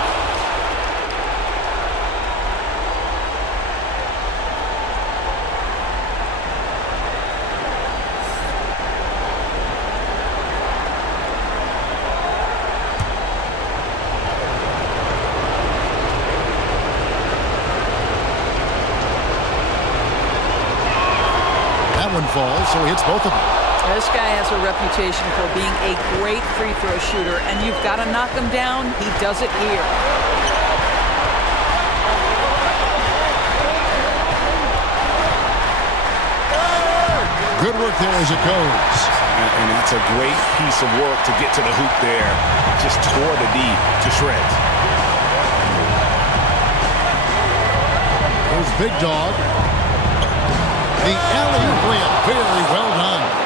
That one falls, so he hits both of them. This guy has a reputation for being a great free throw shooter, and you've got to knock him down. He does it here. Good work there as it goes. And it's a great piece of work to get to the hoop there. Just tore the D to shreds. Here's Big Dog. The alley-oop layup, very well done.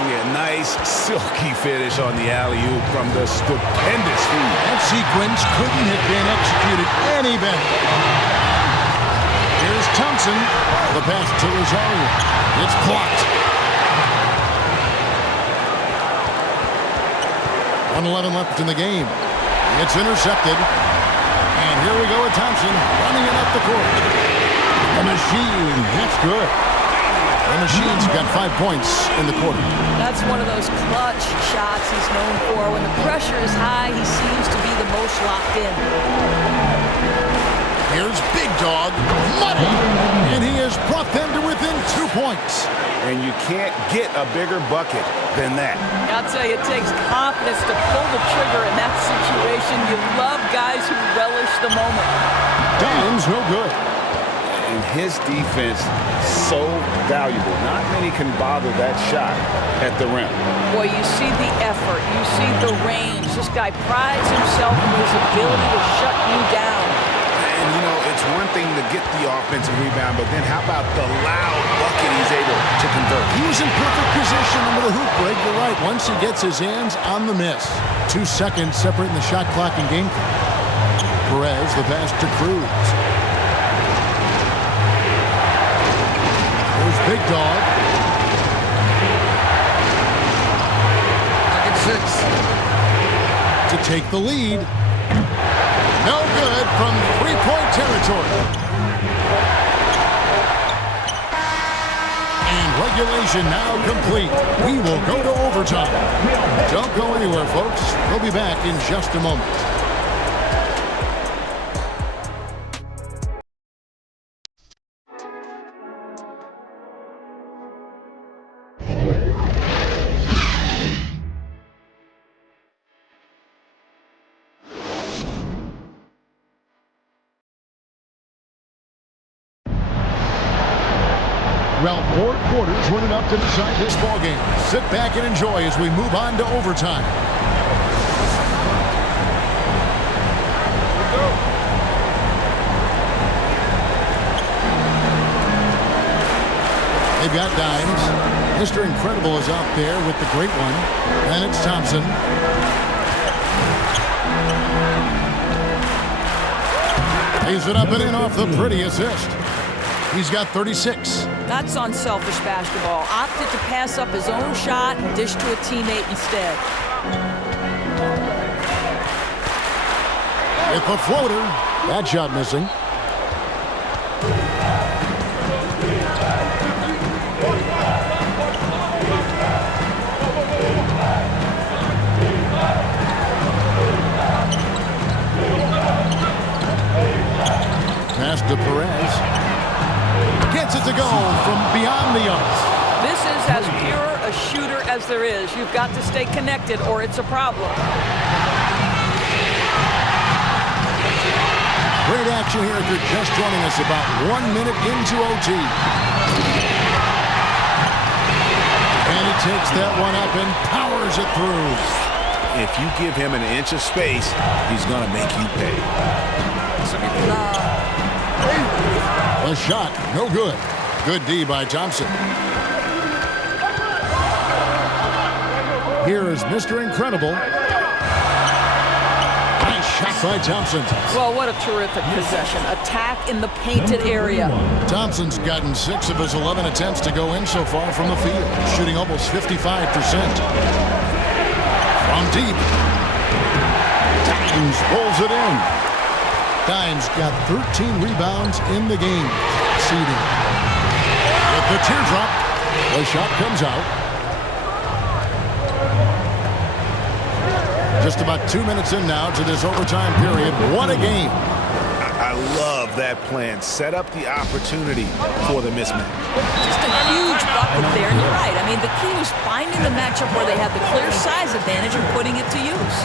Yeah, nice silky finish on the alley-oop from the stupendous feed. That sequence couldn't have been executed any better. Here's Thompson. The pass to Rosario. It's blocked. 1:11 left in the game. It's intercepted. And here we go with Thompson running it up the court. The machine. That's good. The Machine's got 5 points in the quarter. That's one of those clutch shots he's known for. When the pressure is high, he seems to be the most locked in. Here's Big Dog, money, and he has brought them to within 2 points. And you can't get a bigger bucket than that. I'll tell you, it takes confidence to pull the trigger in that situation. You love guys who relish the moment. Dime's no good. And his defense, so valuable. Not many can bother that shot at the rim. Boy, you see the effort. You see the range. This guy prides himself in his ability to shut you down. And, you know, it's one thing to get the offensive rebound, but then how about the loud bucket he's able to convert? He was in perfect position under the hoop break. You're right. Once he gets his hands on the miss. 2 seconds separating the shot clock and game clock. Perez, the pass to Cruz. Here's Big Dog. Second 6. To take the lead. No good from 3-point territory. And regulation now complete. We will go to overtime. Don't go anywhere, folks. We'll be back in just a moment. Well, 4 quarters weren't enough to decide this ballgame. Sit back and enjoy as we move on to overtime. They've got Dimes. Mr. Incredible is out there with the great one. And it's Thompson. Lays it up and in off the pretty assist. He's got 36. That's unselfish basketball. Opted to pass up his own shot and dish to a teammate instead. With the floater. That shot missing. Pass to Perez. Gets it to go from beyond the arc. This is as pure a shooter as there is. You've got to stay connected or it's a problem. Great action here if you're just joining us, about 1 minute into OT. And he takes that one up and powers it through. If you give him an inch of space, he's going to make you pay. The shot, no good. Good D by Thompson. Here is Mr. Incredible. Nice shot by Thompson. Well, what a terrific possession. Attack in the painted area. Thompson's gotten 6 of his 11 attempts to go in so far from the field, shooting almost 55%. From deep. Dimes pulls it in. Dimes got 13 rebounds in the game. Seeding. With the teardrop, the shot comes out. Just about 2 minutes in now to this overtime period. What a game. I love that plan. Set up the opportunity for the mismatch. Just a huge bucket there, and you're right. I mean, the key was finding the matchup where they had the clear size advantage and putting it to use.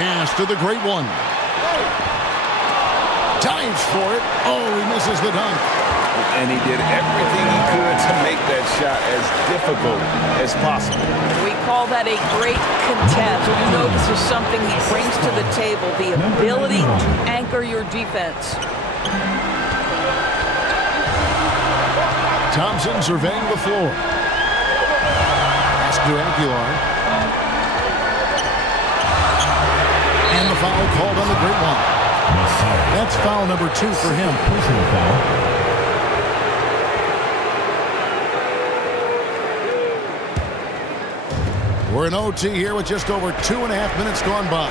Pass to the great one. Dives for it. Oh, he misses the dunk. And he did everything he could to make that shot as difficult as possible. We call that a great contest. You know this is something he brings to the table, the ability to anchor your defense. Thompson surveying the floor. Pass to Aguilar. And the foul called on the great one. That's foul number 2 for him. Personal foul. We're in OT here with just over 2.5 minutes gone by.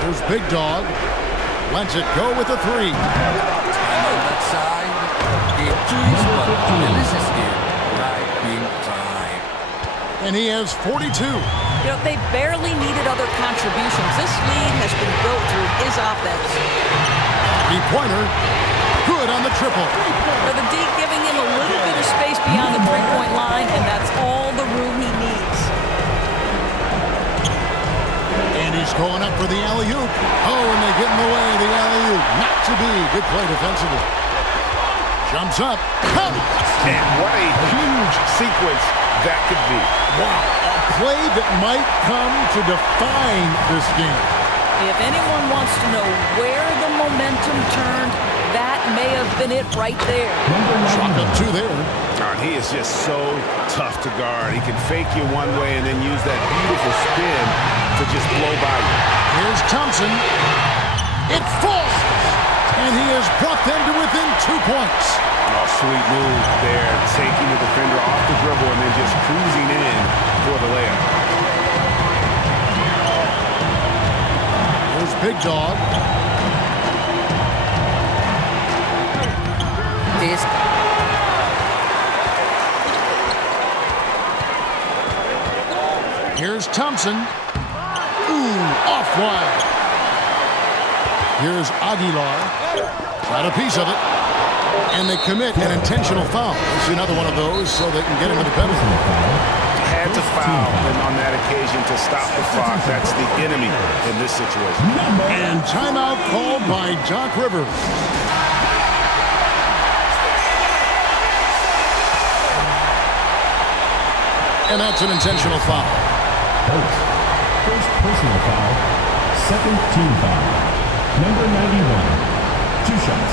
There's Big Dog. Lets it go with a 3. That side. This is it. Right in time. And he has 42. You know, they barely needed other contributions. This lead has been built through his offense. Three-pointer. Good on the triple. For the D giving him a little bit of space beyond the three-point line, and that's all the room he needs. And he's going up for the alley-oop. Oh, and they get in the way of the alley-oop. Not to be. Good play defensively. Jumps up. And what a huge sequence that could be. Wow. A play that might come to define this game. If anyone wants to know where the momentum turned, that may have been it right there. Shot up 2 there. And he is just so tough to guard. He can fake you one way and then use that beautiful spin to just blow by you. Here's Thompson. It falls. And he has brought them to within 2 points. Oh, sweet move there. Taking the defender off the dribble and then just cruising in for the layup. There's Big Dog. Here's Thompson. Ooh, off wide. Here's Aguilar. Got a piece of it. And they commit an intentional foul. It's another one of those so they can get him in the penalty. Had to foul him on that occasion to stop the clock. That's the enemy in this situation. And timeout called by Doc Rivers. And that's an intentional foul. First personal foul, second team foul. Number 91, 2 shots.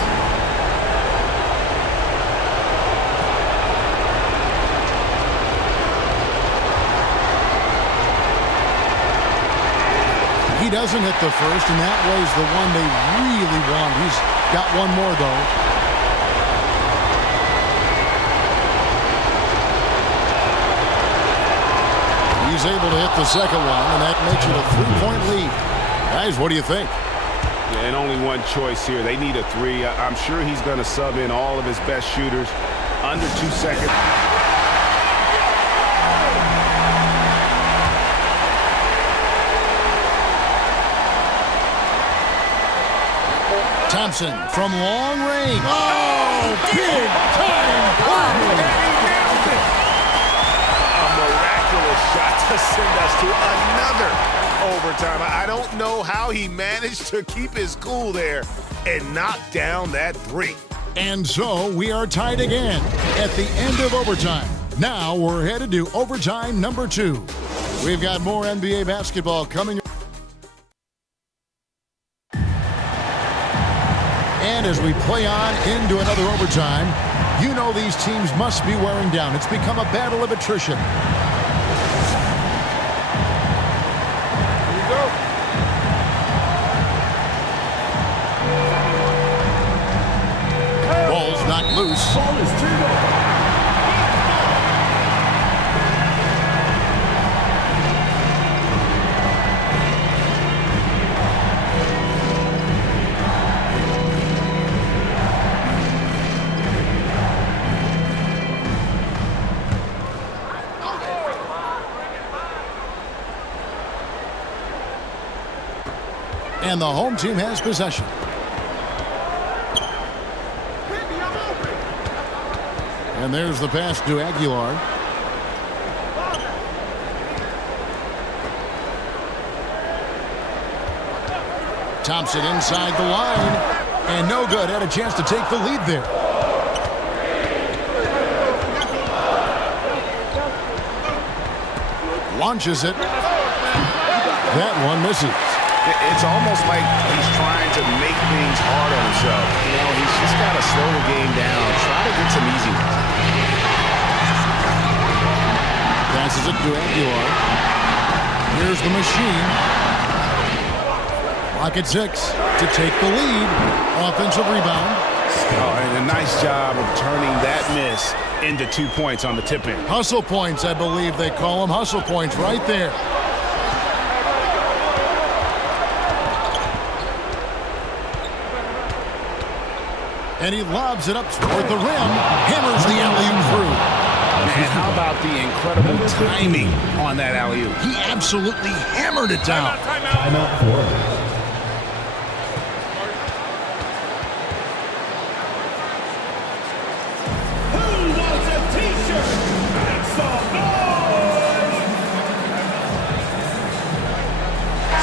He doesn't hit the first, and that was the one they really want. He's got one more, though. He's able to hit the second one, and that makes it a 3-point lead. Guys, what do you think? Yeah, and only one choice here. They need a 3. I'm sure he's going to sub in all of his best shooters. Under 2 seconds. Thompson from long range. Oh, big time play! A miraculous shot to send us to another overtime. I don't know how he managed to keep his cool there and knock down that 3. And so we are tied again at the end of overtime. Now we're headed to overtime number 2. We've got more NBA basketball coming. And as we play on into another overtime, you know these teams must be wearing down. It's become a battle of attrition. Here you go. Ball's knocked loose. Ball is turned over. And the home team has possession. And there's the pass to Aguilar. Thompson inside the line. And no good. Had a chance to take the lead there. Launches it. That one misses. It's almost like he's trying to make things hard on himself. You know, he's just got to slow the game down, try to get some easy ones. Passes it to Aguilar. Here's the machine. Rocket 6 to take the lead. Offensive rebound. Oh, and a nice job of turning that miss into 2 points on the tip-in. Hustle points, I believe they call them. Hustle points right there. And he lobs it up toward the rim. Hammers the alley-oop through. Man, how about the incredible timing on that alley-oop? He absolutely hammered it down. Timeout for. Who wants a t-shirt? Make some noise!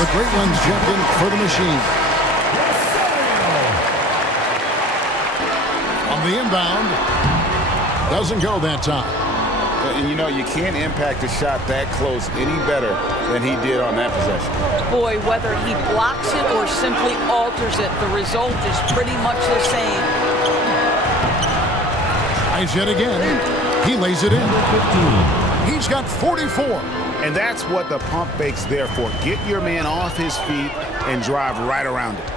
The great ones jump in for the machine. The inbound doesn't go that time. And you know, you can't impact a shot that close any better than he did on that possession. Boy, whether he blocks it or simply alters it, the result is pretty much the same. Nice yet again. He lays it in. 15. He's got 44. And that's what the pump fake's there for. Get your man off his feet and drive right around it.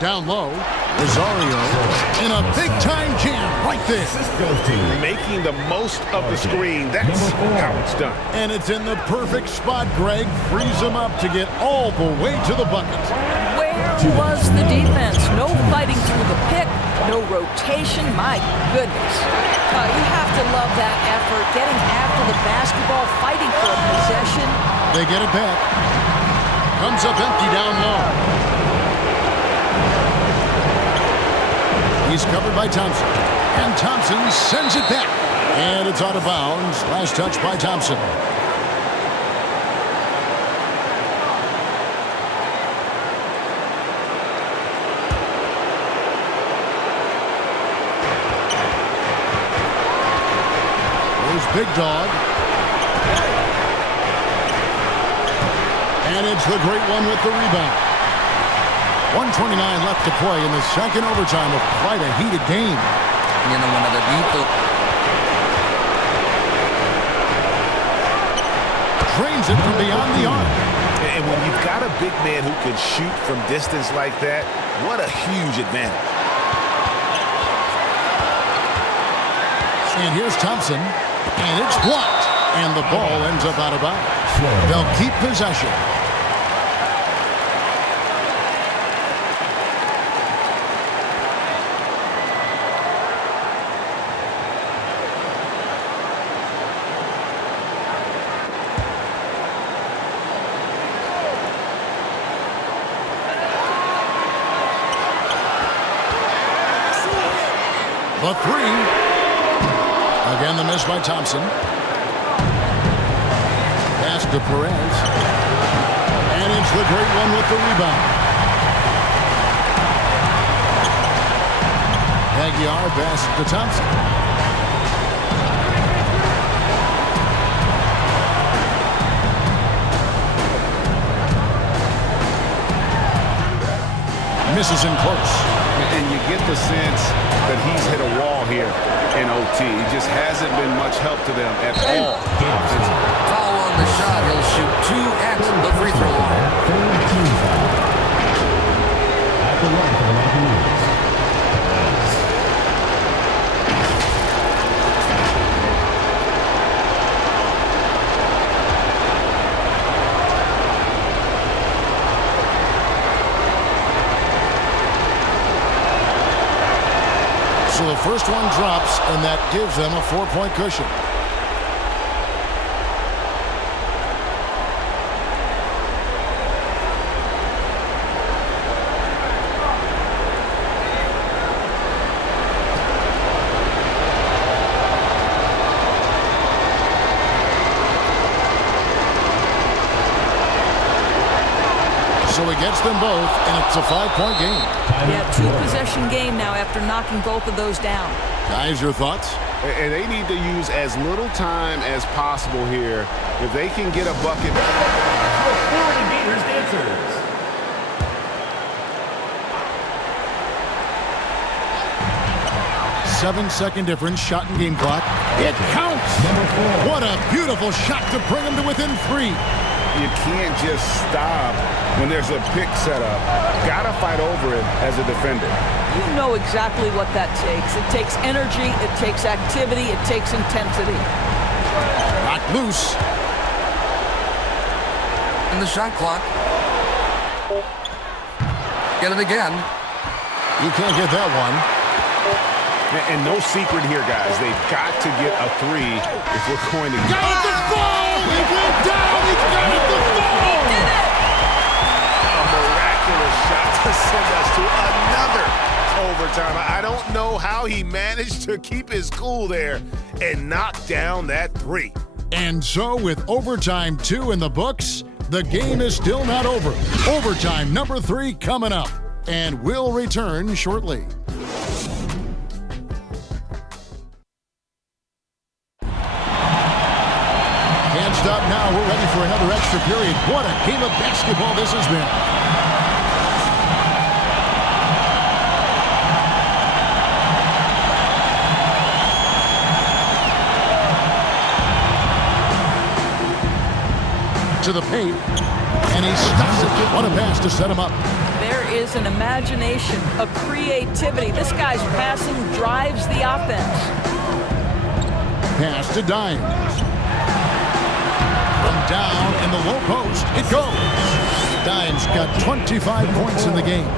Down low, Rosario in a big-time jam right there. Making the most of the screen. That's how it's done. And it's in the perfect spot, Greg. Frees him up to get all the way to the bucket. Where was the defense? No fighting through the pick, no rotation. My goodness. You have to love that effort, getting after the basketball, fighting for a possession. They get it back. Comes up empty down low. He's covered by Thompson. And Thompson sends it back. And it's out of bounds. Last touch by Thompson. Here's Big Dog. And it's the great one with the rebound. 1:29 left to play in the second overtime of quite a heated game. Yan ang mga dito. Drains it from beyond the arc. And when you've got a big man who can shoot from distance like that, what a huge advantage. And here's Thompson. And it's blocked. And the ball ends up out of bounds. They'll keep possession. The three. Again, the miss by Thompson. Pass to Perez. And it's the great one with the rebound. Aguiar pass to Thompson. Misses in close. And you get the sense that he's hit a wall here in OT. He just hasn't been much help to them at all. Foul on the shot. He'll shoot 2 at the free throw line. At the line for the Buccaneers. So the first one drops, and that gives them a 4-point cushion. So he gets them both, and it's a 5-point game. Yeah, 2-possession game now after knocking both of those down. Guys, your thoughts? And they need to use as little time as possible here. If they can get a bucket. 40 meters dancers. Seven-second difference, shot and game clock. It counts! What a beautiful shot to bring them to within 3. You can't just stop when there's a pick set up. Gotta fight over it as a defender. You know exactly what that takes. It takes energy, it takes activity, it takes intensity. Knocked loose. And the shot clock. Get it again. You can't get that one. And no secret here, guys. They've got to get a 3 if we're going to get Got the ball! He went down! He got the ball! a miraculous shot to send us to another overtime. I don't know how he managed to keep his cool there and knock down that 3. And so with overtime 2 in the books, the game is still not over. Overtime number 3 coming up. And we'll return shortly. Can't stop now. We're ready for another extra period. What a game of basketball this has been. To the paint, and he stops it. What a pass to set him up. There is an imagination, a creativity. This guy's passing drives the offense. Pass to Dimes. From down in the low post, it goes. Dimes got 25 points in the game.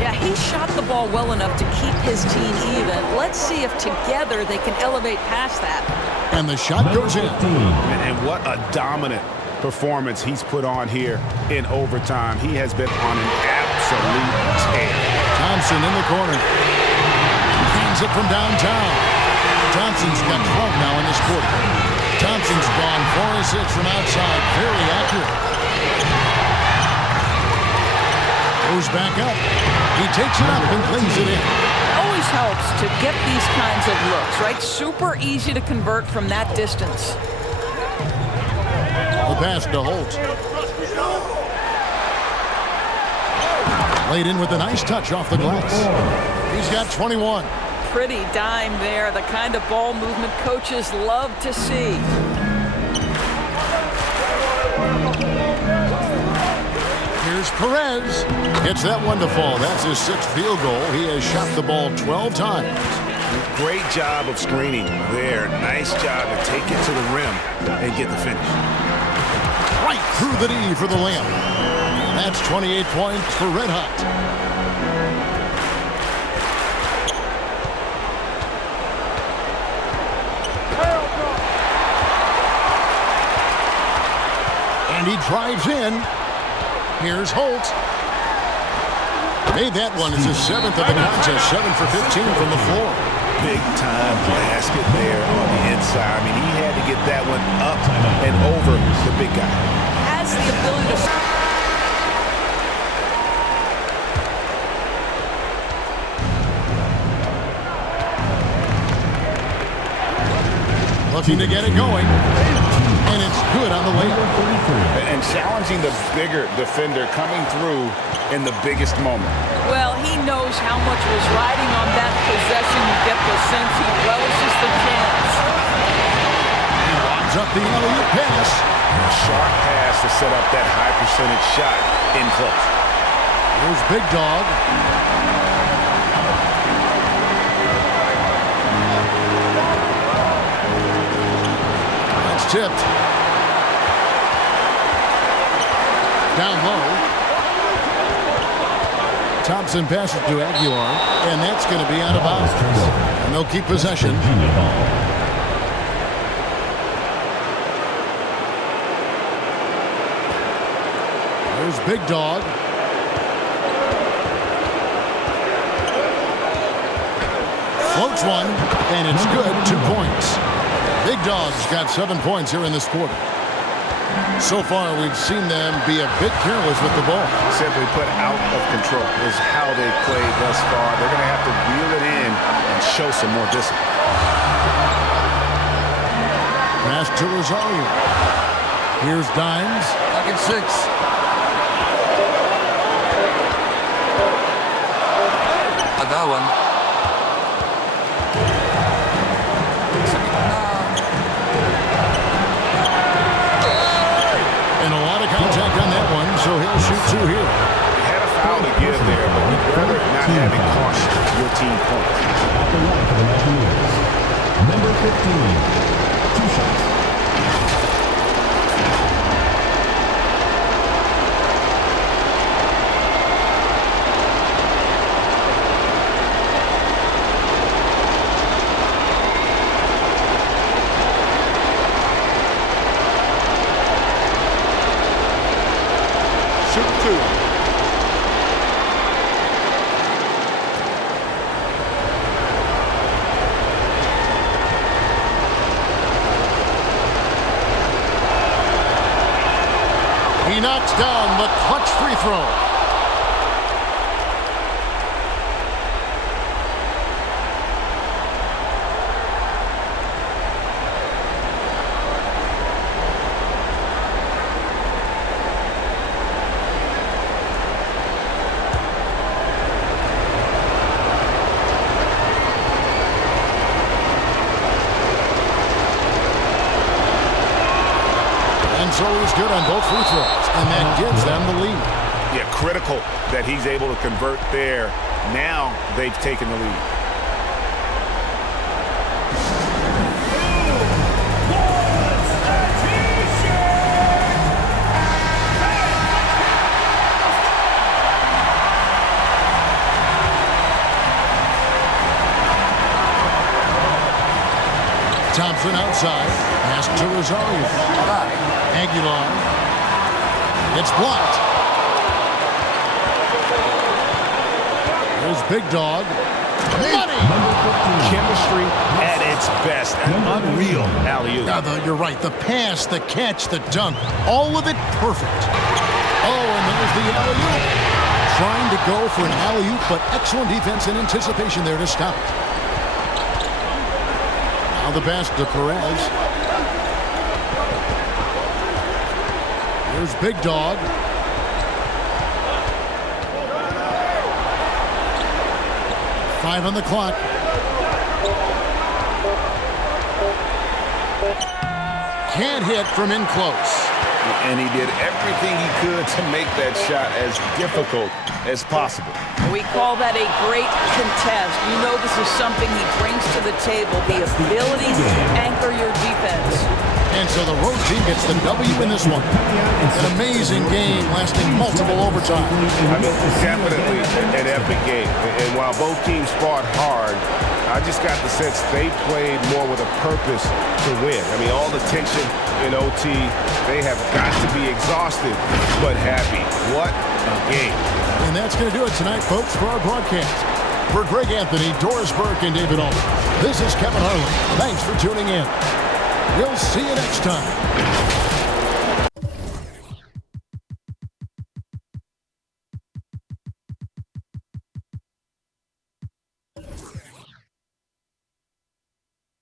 Yeah, he shot the ball well enough to keep his team even. Let's see if together they can elevate past that. And the shot goes in. And what a dominant performance he's put on here in overtime. He has been on an absolute tear. Thompson in the corner. Hands it from downtown. Thompson's got 12 now in this quarter. Thompson's gone 4 of 6 from outside. Very accurate. Goes back up. He takes it up and plays it in. Always helps to get these kinds of looks, right? Super easy to convert from that distance. The pass to Holt. Laid in with a nice touch off the glass. He's got 21. Pretty dime there, the kind of ball movement coaches love to see. Here's Perez. Hits that one to fall. That's his 6th field goal. He has shot the ball 12 times. Great job of screening there. Nice job to take it to the rim and get the finish. Right through the knee for the layup. And that's 28 points for Red Hot. And he drives in. Here's Holt. Made that one as his 7th of the contest. 7 for 15 from the floor. Big time basket there on the inside. I mean, he had to get that one up and over the big guy. Has the ability to... Looking to get it going. And it's good on the layup. And challenging the bigger defender coming through in the biggest moment. Well, he knows how much was riding on that possession. You get the sense he relishes the chance. He lobs up the alley-oop pass. A sharp pass to set up that high percentage shot in close. Here's Big Dog. That's tipped. Down low. Thompson passes to Aguilar, and that's going to be out of bounds. And they'll keep possession. There's Big Dog. Floats one, and it's good. 2 points. Big Dog's got 7 points here in this quarter. So far, we've seen them be a bit careless with the ball. Simply put, out of control is how they've played thus far. They're going to have to reel it in and show some more discipline. Pass to Rosario. Here's Dimes. Second 6. I got one. And a lot of contact on that one, so he'll shoot 2 here. You had a foul to give there, but you'd rather not have it cost your team points. At the line for the Buccaneers, number 15, 2 shots. He knocks down the clutch free throw. So he's good on both free throws, and that gives them the lead. Yeah, critical that he's able to convert there. Now they've taken the lead. Thompson outside. Pass to Rosario. Aguilar. It's blocked. Here's Big Dog. Money! Chemistry at its best. An unreal alley-oop. You're right. The pass, the catch, the dunk. All of it perfect. Oh, and there's the alley-oop. Trying to go for an alley-oop, but excellent defense and anticipation there to stop it. Now the pass to Perez. Here's Big Dog. Five on the clock. Can't hit from in close. And he did everything he could to make that shot as difficult as possible. We call that a great contest. You know this is something he brings to the table, the ability to anchor your defense. And so the road team gets the W in this one. An amazing game lasting multiple overtime. I mean, definitely an epic game. And while both teams fought hard, I just got the sense they played more with a purpose to win. I mean, all the tension in OT, they have got to be exhausted, but happy. What a game. And that's going to do it tonight, folks, for our broadcast. For Greg Anthony, Doris Burke, and David Ulrich, this is Kevin Harlan. Thanks for tuning in. We'll see you next time.